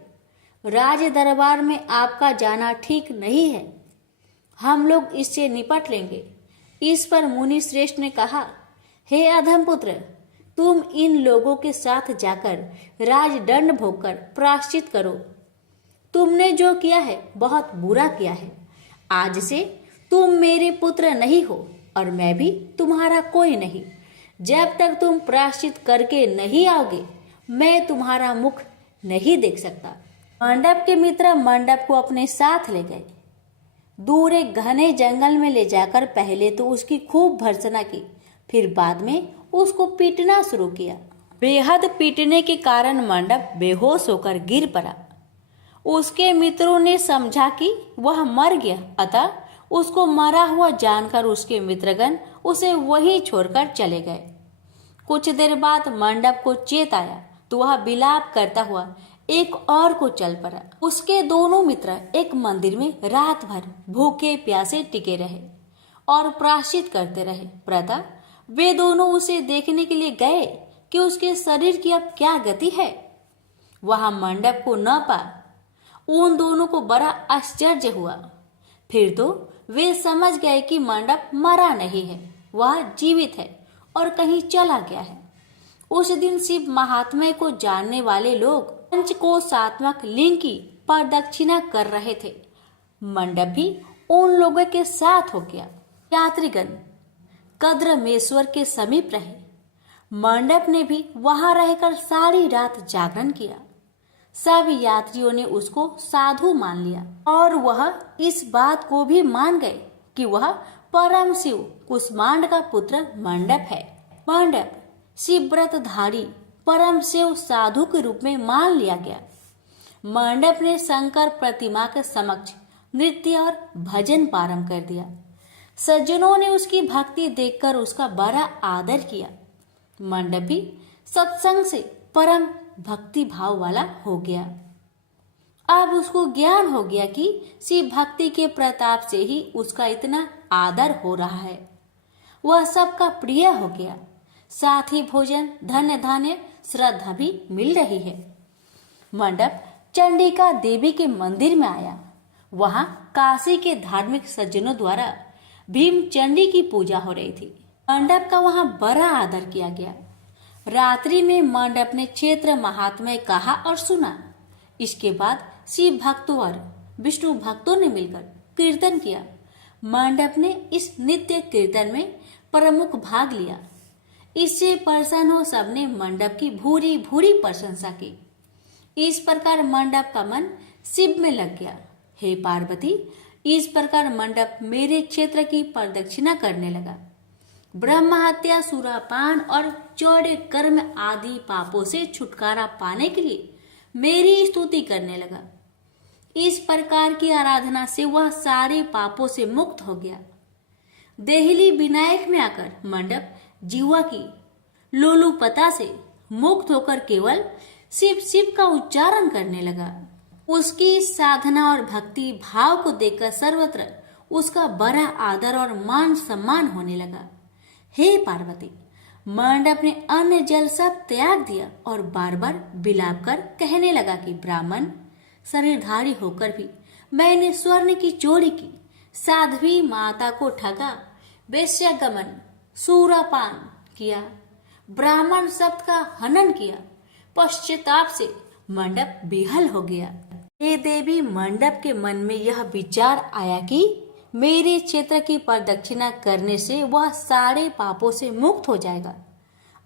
राज दरबार में आपका जाना ठीक नहीं है। हम लोग इससे निपट लेंगे। इस पर मुनि श्रेष्ठ ने कहा, हे अधम पुत्र, तुम इन लोगों के साथ जाकर राजदंड भोगकर प्रायश्चित करो। तुमने जो किया है बहुत बुरा किया है। आज से तुम मेरे पुत्र नहीं हो और मैं भी तुम्हारा कोई नहीं। जब तक तुम प्रायश्चित करके नहीं आओगे मैं तुम्हारा मुख नहीं देख सकता। मंडप के मित्र मंडप को अपने साथ ले गए। दूर एक घने जंगल में ले जाकर पहले तो उसकी खूब भर्त्सना की, फिर बाद में उसको पीटना शुरू किया। बेहद पीटने के कारण मंडप बेहोश होकर गिर पड़ा। उसके मित्रों ने समझा कि वह मर गया, अतः उसको मरा हुआ जानकर उसके मित्रगण उसे वहीं छोड़कर चले गए। कुछ देर बाद मंडप को चेत आया तो वह विलाप करता हुआ एक और को चल पड़ा। उसके दोनों मित्र एक मंदिर में रात भर भूखे प्यासे टिके रहे और प्रायश्चित करते रहे। प्रातः वे दोनों उसे देखने के लिए गए कि उसके शरीर की अब क्या गति है। वहां मंडप को न पा उन दोनों को बड़ा आश्चर्य हुआ। फिर तो वे समझ गए कि मंडप मरा नहीं है, वह जीवित है और कहीं चला गया है। उस दिन शिव महात्म्य को जानने वाले लोग पंचकोशात्मक लिंग की प्रदक्षिणा कर रहे थे। मंडप भी उन लोगों के साथ हो गया। यात्रीगण कद्रमेश्वर के समीप रहे। मंडप ने भी वहां रहकर सारी रात जागरण किया। सब यात्रियों ने उसको साधु मान लिया और वह इस बात को भी मान गए कि वह परम शिव कुष्मांड का पुत्र मंडप है। मंडप शिवव्रतधारी परम शिव साधु के रूप में मान लिया गया। मंडप ने शंकर प्रतिमा के समक्ष नृत्य और भजन प्रारंभ कर दिया। सज्जनों ने उसकी भक्ति देखकर उसका बड़ा आदर किया। मंडप भी सत्संग से परम भक्ति भाव वाला हो गया। अब उसको ज्ञान हो गया कि शिव भक्ति के प्रताप से ही उसका इतना आदर हो रहा है। वह सबका प्रिय हो गया। साथ ही भोजन धन्य धान्य श्रद्धा भी मिल रही है। मंडप चंडिका देवी के मंदिर में आया। वहां काशी के धार्मिक सज्जनों द्वारा भीम चंडी की पूजा हो रही थी। मंडप का वहां बड़ा आदर किया गया। रात्रि में मंडप ने क्षेत्र महात्म्य कहा और सुना। इसके बाद शिव भक्तों और विष्णु भक्तों ने मिलकर कीर्तन किया। मंडप ने इस नित्य कीर्तन में प्रमुख भाग लिया। इससे प्रसन्न हो सबने मंडप की भूरी भूरी प्रशंसा की। इस प्रकार मंडप का मन शिव में लग गया। हे पार्वती, इस प्रकार मंडप मेरे क्षेत्र की प्रदक्षिणा करने लगा। ब्रह्म हत्या, सुरापान और चौड़े कर्म आदि पापों से छुटकारा पाने के लिए मेरी स्तुति करने लगा। इस प्रकार की आराधना से वह सारे पापों से मुक्त हो गया। देहली विनायक में आकर मंडप जीवा की लोलुपता से मुक्त होकर केवल शिव शिव का उच्चारण करने लगा। उसकी साधना और भक्ति भाव को देखकर सर्वत्र उसका बड़ा आदर और मान सम्मान होने लगा। हे पार्वती, मंडप ने अन्न जल सब त्याग दिया और बार बार विलाप कर कहने लगा कि ब्राह्मण शरीरधारी होकर भी मैंने स्वर्ण की चोरी की, साध्वी माता को ठगा, वेश्यागमन, सूरापान किया, ब्राह्मण शब्द का हनन किया। पश्चाताप से मंडप बेहाल हो गया। हे देवी, मंडप के मन में यह विचार आया कि मेरे क्षेत्र की प्रदक्षिणा करने से वह सारे पापों से मुक्त हो जाएगा।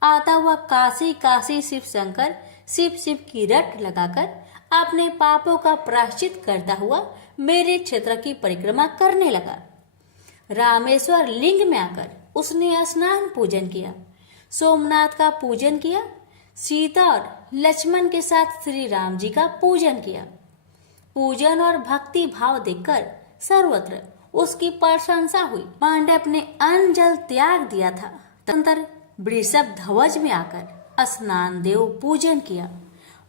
आता वह काशी काशी शिव शंकर शिव शिव की रट लगाकर अपने पापों का प्रायश्चित करता हुआ मेरे क्षेत्र की परिक्रमा करने लगा। रामेश्वर लिंग में आकर उसने स्नान पूजन किया, सोमनाथ का पूजन किया, सीता और लक्ष्मण के साथ श्री राम जी का पूजन किया। पूजन और भक्ति भाव देखकर सर्वत्र उसकी प्रशंसा हुई। मंडप ने अन्न जल त्याग दिया था। तदनंतर वृषभ ध्वज में आकर स्नान देव पूजन किया।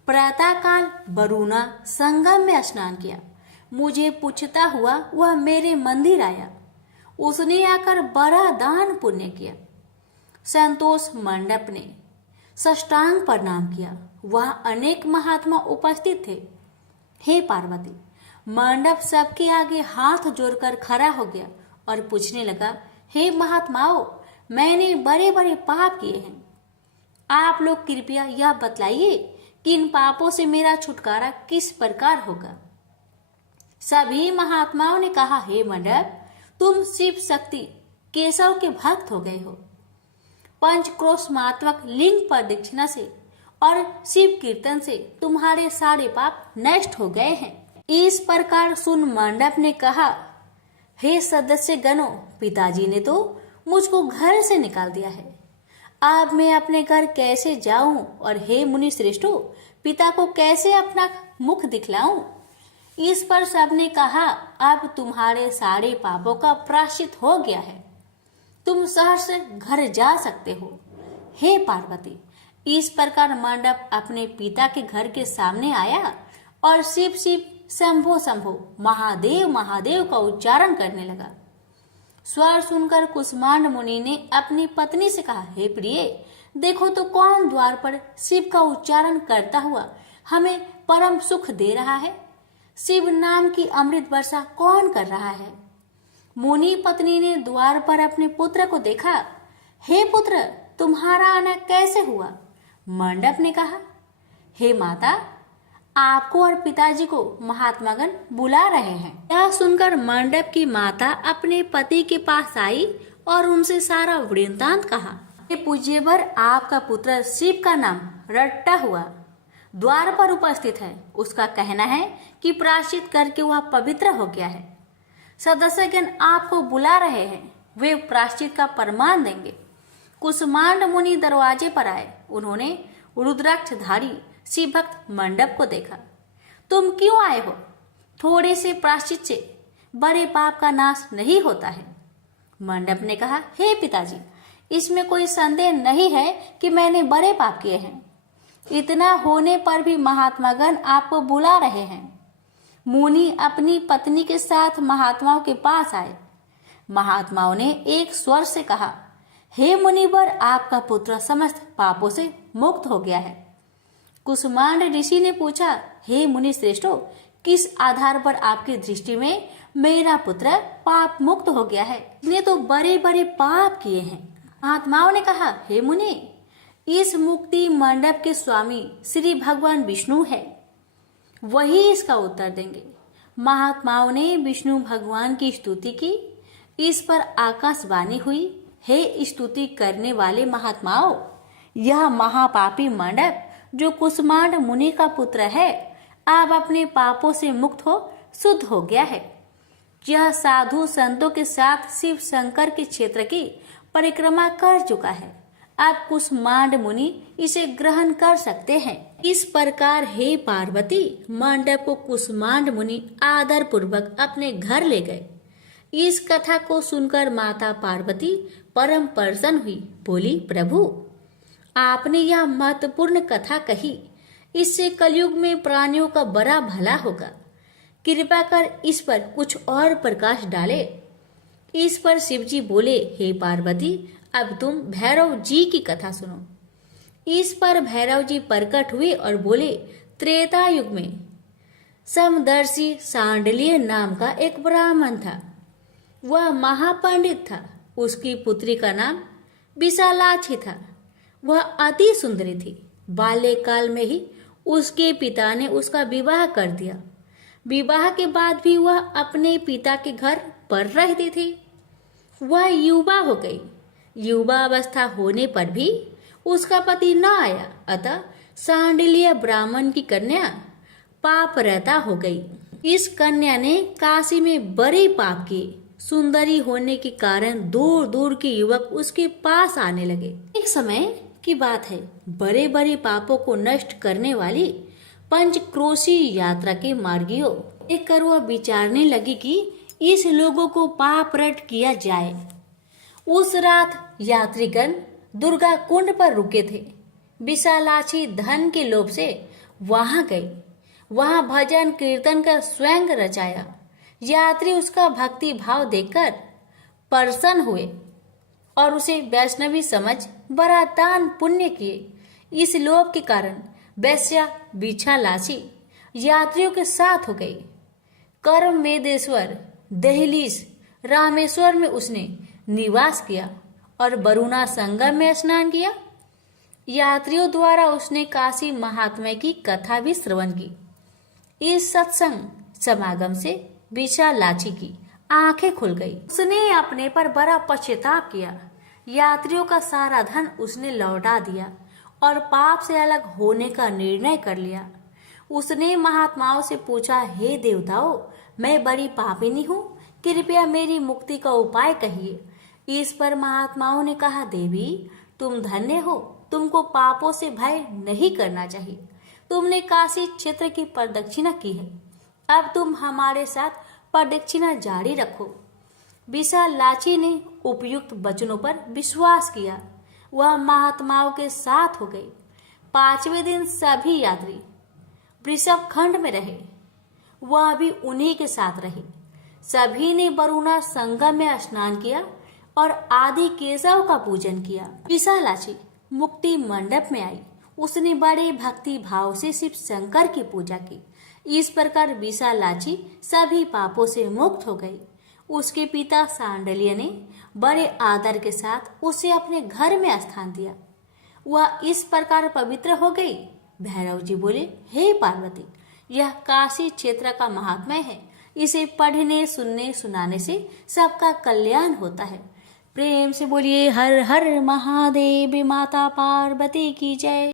प्रातः काल वरुणा संगम में स्नान किया। मुझे पूछता हुआ वह मेरे मंदिर आया। उसने आकर बड़ा दान पुण्य किया। संतोष मंडप ने साष्टांग प्रणाम किया। वह अनेक महात्मा उपस्थित थे। हे पार्वती, मंडप सबके आगे हाथ जोड़कर खड़ा हो गया और पूछने लगा, हे महात्माओं, मैंने बड़े बड़े पाप किए हैं। आप लोग कृपया यह बतलाइए कि इन पापों से मेरा छुटकारा किस प्रकार होगा। सभी महात्माओं ने कहा, हे मंडप, तुम शिव शक्ति केशव के भक्त हो गए हो। पंचक्रोशात्मक लिंग प्रदक्षिणा से और शिव कीर्तन से तुम्हारे सारे पाप नष्ट हो गए हैं। इस प्रकार सुन मंडप ने कहा, हे सदस्य गणों, पिताजी ने तो मुझको घर से निकाल दिया है। अब मैं अपने घर कैसे जाऊं और हे मुनि श्रेष्ठों, पिता को कैसे अपना मुख दिखलाऊं? इस पर सबने कहा, अब तुम्हारे सारे पापों का प्रायश्चित हो गया है, तुम सहर्ष घर जा सकते हो। हे पार्वती, इस प्रकार मंडप अपने पिता के घर के सामने आया और शिव शिव शंभो शंभो महादेव महादेव का उच्चारण करने लगा। स्वर सुनकर कुष्मांड मुनि ने अपनी पत्नी से कहा, हे प्रिय, देखो तो कौन द्वार पर शिव का उच्चारण करता हुआ हमें परम सुख दे रहा है। शिव नाम की अमृत वर्षा कौन कर रहा है? मुनि पत्नी ने द्वार पर अपने पुत्र को देखा। हे पुत्र, तुम्हारा आना कैसे हुआ? मंडप ने कहा, हे माता, आपको और पिताजी को महात्मागण बुला रहे हैं। यह सुनकर मंडप की माता अपने पति के पास आई और उनसे सारा वृत्तांत कहा। हे पूज्यवर, आपका पुत्र शिव का नाम रट्टा हुआ द्वार पर उपस्थित है। उसका कहना है कि प्रायश्चित करके वह पवित्र हो गया है। सदस्यगण आपको बुला रहे हैं, वे प्रायश्चित का प्रमाण देंगे। कुष्मांड मुनि दरवाजे पर आए। उन्होंने रुद्राक्षधारी शिव भक्त मंडप को देखा। तुम क्यों आए हो? थोड़े से प्रायश्चित से बड़े पाप का नाश नहीं होता है। मंडप ने कहा, हे पिताजी, इसमें कोई संदेह नहीं है कि मैंने बड़े पाप किए हैं। इतना होने पर भी महात्मागण आपको बुला रहे हैं। मुनि अपनी पत्नी के साथ महात्माओं के पास आए। महात्माओं ने एक स्वर से कहा, हे मुनिवर, आपका पुत्र समस्त पापों से मुक्त हो गया है। कुष्मांड ऋषि ने पूछा, हे मुनि श्रेष्ठों, किस आधार पर आपकी दृष्टि में मेरा पुत्र पाप मुक्त हो गया है? इसने तो बड़े बड़े पाप किए हैं। महात्माओं ने कहा, हे मुनि, इस मुक्ति मंडप के स्वामी श्री भगवान विष्णु है, वही इसका उत्तर देंगे। महात्माओं ने विष्णु भगवान की स्तुति की। इस पर आकाशवाणी हुई, हे स्तुति करने वाले महात्माओं, यह महापापी मंडप जो कुष्मांड मुनि का पुत्र है, अब अपने पापों से मुक्त हो शुद्ध हो गया है। यह साधु संतों के साथ शिव शंकर के क्षेत्र की परिक्रमा कर चुका है। अब कुष्मांड मुनि इसे ग्रहण कर सकते हैं। इस प्रकार हे पार्वती, मंडप को कुष्मांड मुनि आदर पूर्वक अपने घर ले गए। इस कथा को सुनकर माता पार्वती परम प्रसन्न हुई। बोली, प्रभु, आपने यह महत्वपूर्ण कथा कही, इससे कलयुग में प्राणियों का बड़ा भला होगा। कृपा कर इस पर कुछ और प्रकाश डाले। इस पर शिवजी बोले, हे पार्वती, अब तुम भैरव जी की कथा सुनो। इस पर भैरव जी प्रकट हुए और बोले, त्रेता युग में समदर्शी सांडल्य नाम का एक ब्राह्मण था। वह महापंडित था। उसकी पुत्री का नाम विशालाक्षी था। वह अति सुंदरी थी। बाल्यकाल में ही उसके पिता ने उसका विवाह कर दिया। विवाह के बाद भी वह अपने पिता के घर पर रहती थी। वह युवा हो गई। युवा अवस्था होने पर भी उसका पति न आया, अतः सांडिल्य ब्राह्मण की कन्या पाप रहता हो गई। इस कन्या ने काशी में बड़े पाप किए। सुंदरी होने के कारण दूर दूर के युवक उसके पास आने लगे। एक समय की बात है, बड़े बड़े पापों को नष्ट करने वाली पंचक्रोशी यात्रा के मार्गियों देखकर वह विचारने लगी कि इस लोगों को पाप रट किया जाए। उस रात यात्रीगण दुर्गा कुंड पर रुके थे। विशालाक्षी धन के लोभ से वहां गई। वहां भजन कीर्तन का स्वयं रचाया। यात्री उसका भक्ति भाव देखकर प्रसन्न हुए और उसे वैष्णवी समझ बड़ा दान पुण्य किए। इस लोभ के कारण वैश्या विशालाक्षी यात्रियों के साथ हो गई। कर्म मेदेश्वर दहलीज रामेश्वर में उसने निवास किया और वरुणा संगम में स्नान किया। यात्रियों द्वारा उसने काशी महात्म्य की कथा भी श्रवण की। इस सत्संग समागम से विशालाक्षी की आंखें खुल गई। उसने अपने पर बड़ा पश्चाताप किया। यात्रियों का सारा धन उसने लौटा दिया और पाप से अलग होने का निर्णय कर लिया। उसने महात्माओं से पूछा, हे देवताओं, मैं बड़ी पापिनी हूँ, कृपया मेरी मुक्ति का उपाय कहिए। इस पर महात्माओं ने कहा, देवी, तुम धन्य हो, तुमको पापों से भय नहीं करना चाहिए। तुमने काशी क्षेत्र की प्रदक्षिणा की है, अब तुम हमारे साथ प्रदक्षिणा जारी रखो। विशालाक्षी ने उपयुक्त वचनों पर विश्वास किया। वह महात्माओं के साथ हो गई। 5वें दिन सभी यात्री वृषभ खंड में रहे, वह भी उन्हीं के साथ रहे। सभी ने वरुणा संगम में स्नान किया और आदि केशव का पूजन किया। विशालाक्षी मुक्ति मंडप में आई। उसने बड़े भक्ति भाव से शिव शंकर की पूजा की। इस प्रकार विशालाक्षी सभी पापों से मुक्त हो गई। उसके पिता सांडल्य ने बड़े आदर के साथ उसे अपने घर में स्थान दिया। वह इस प्रकार पवित्र हो गई। भैरव जी बोले, हे पार्वती, यह काशी क्षेत्र का महात्म्य है। इसे पढ़ने, सुनने, सुनाने से सबका कल्याण होता है। प्रेम से बोलिए हर हर महादेव, माता पार्वती की जय।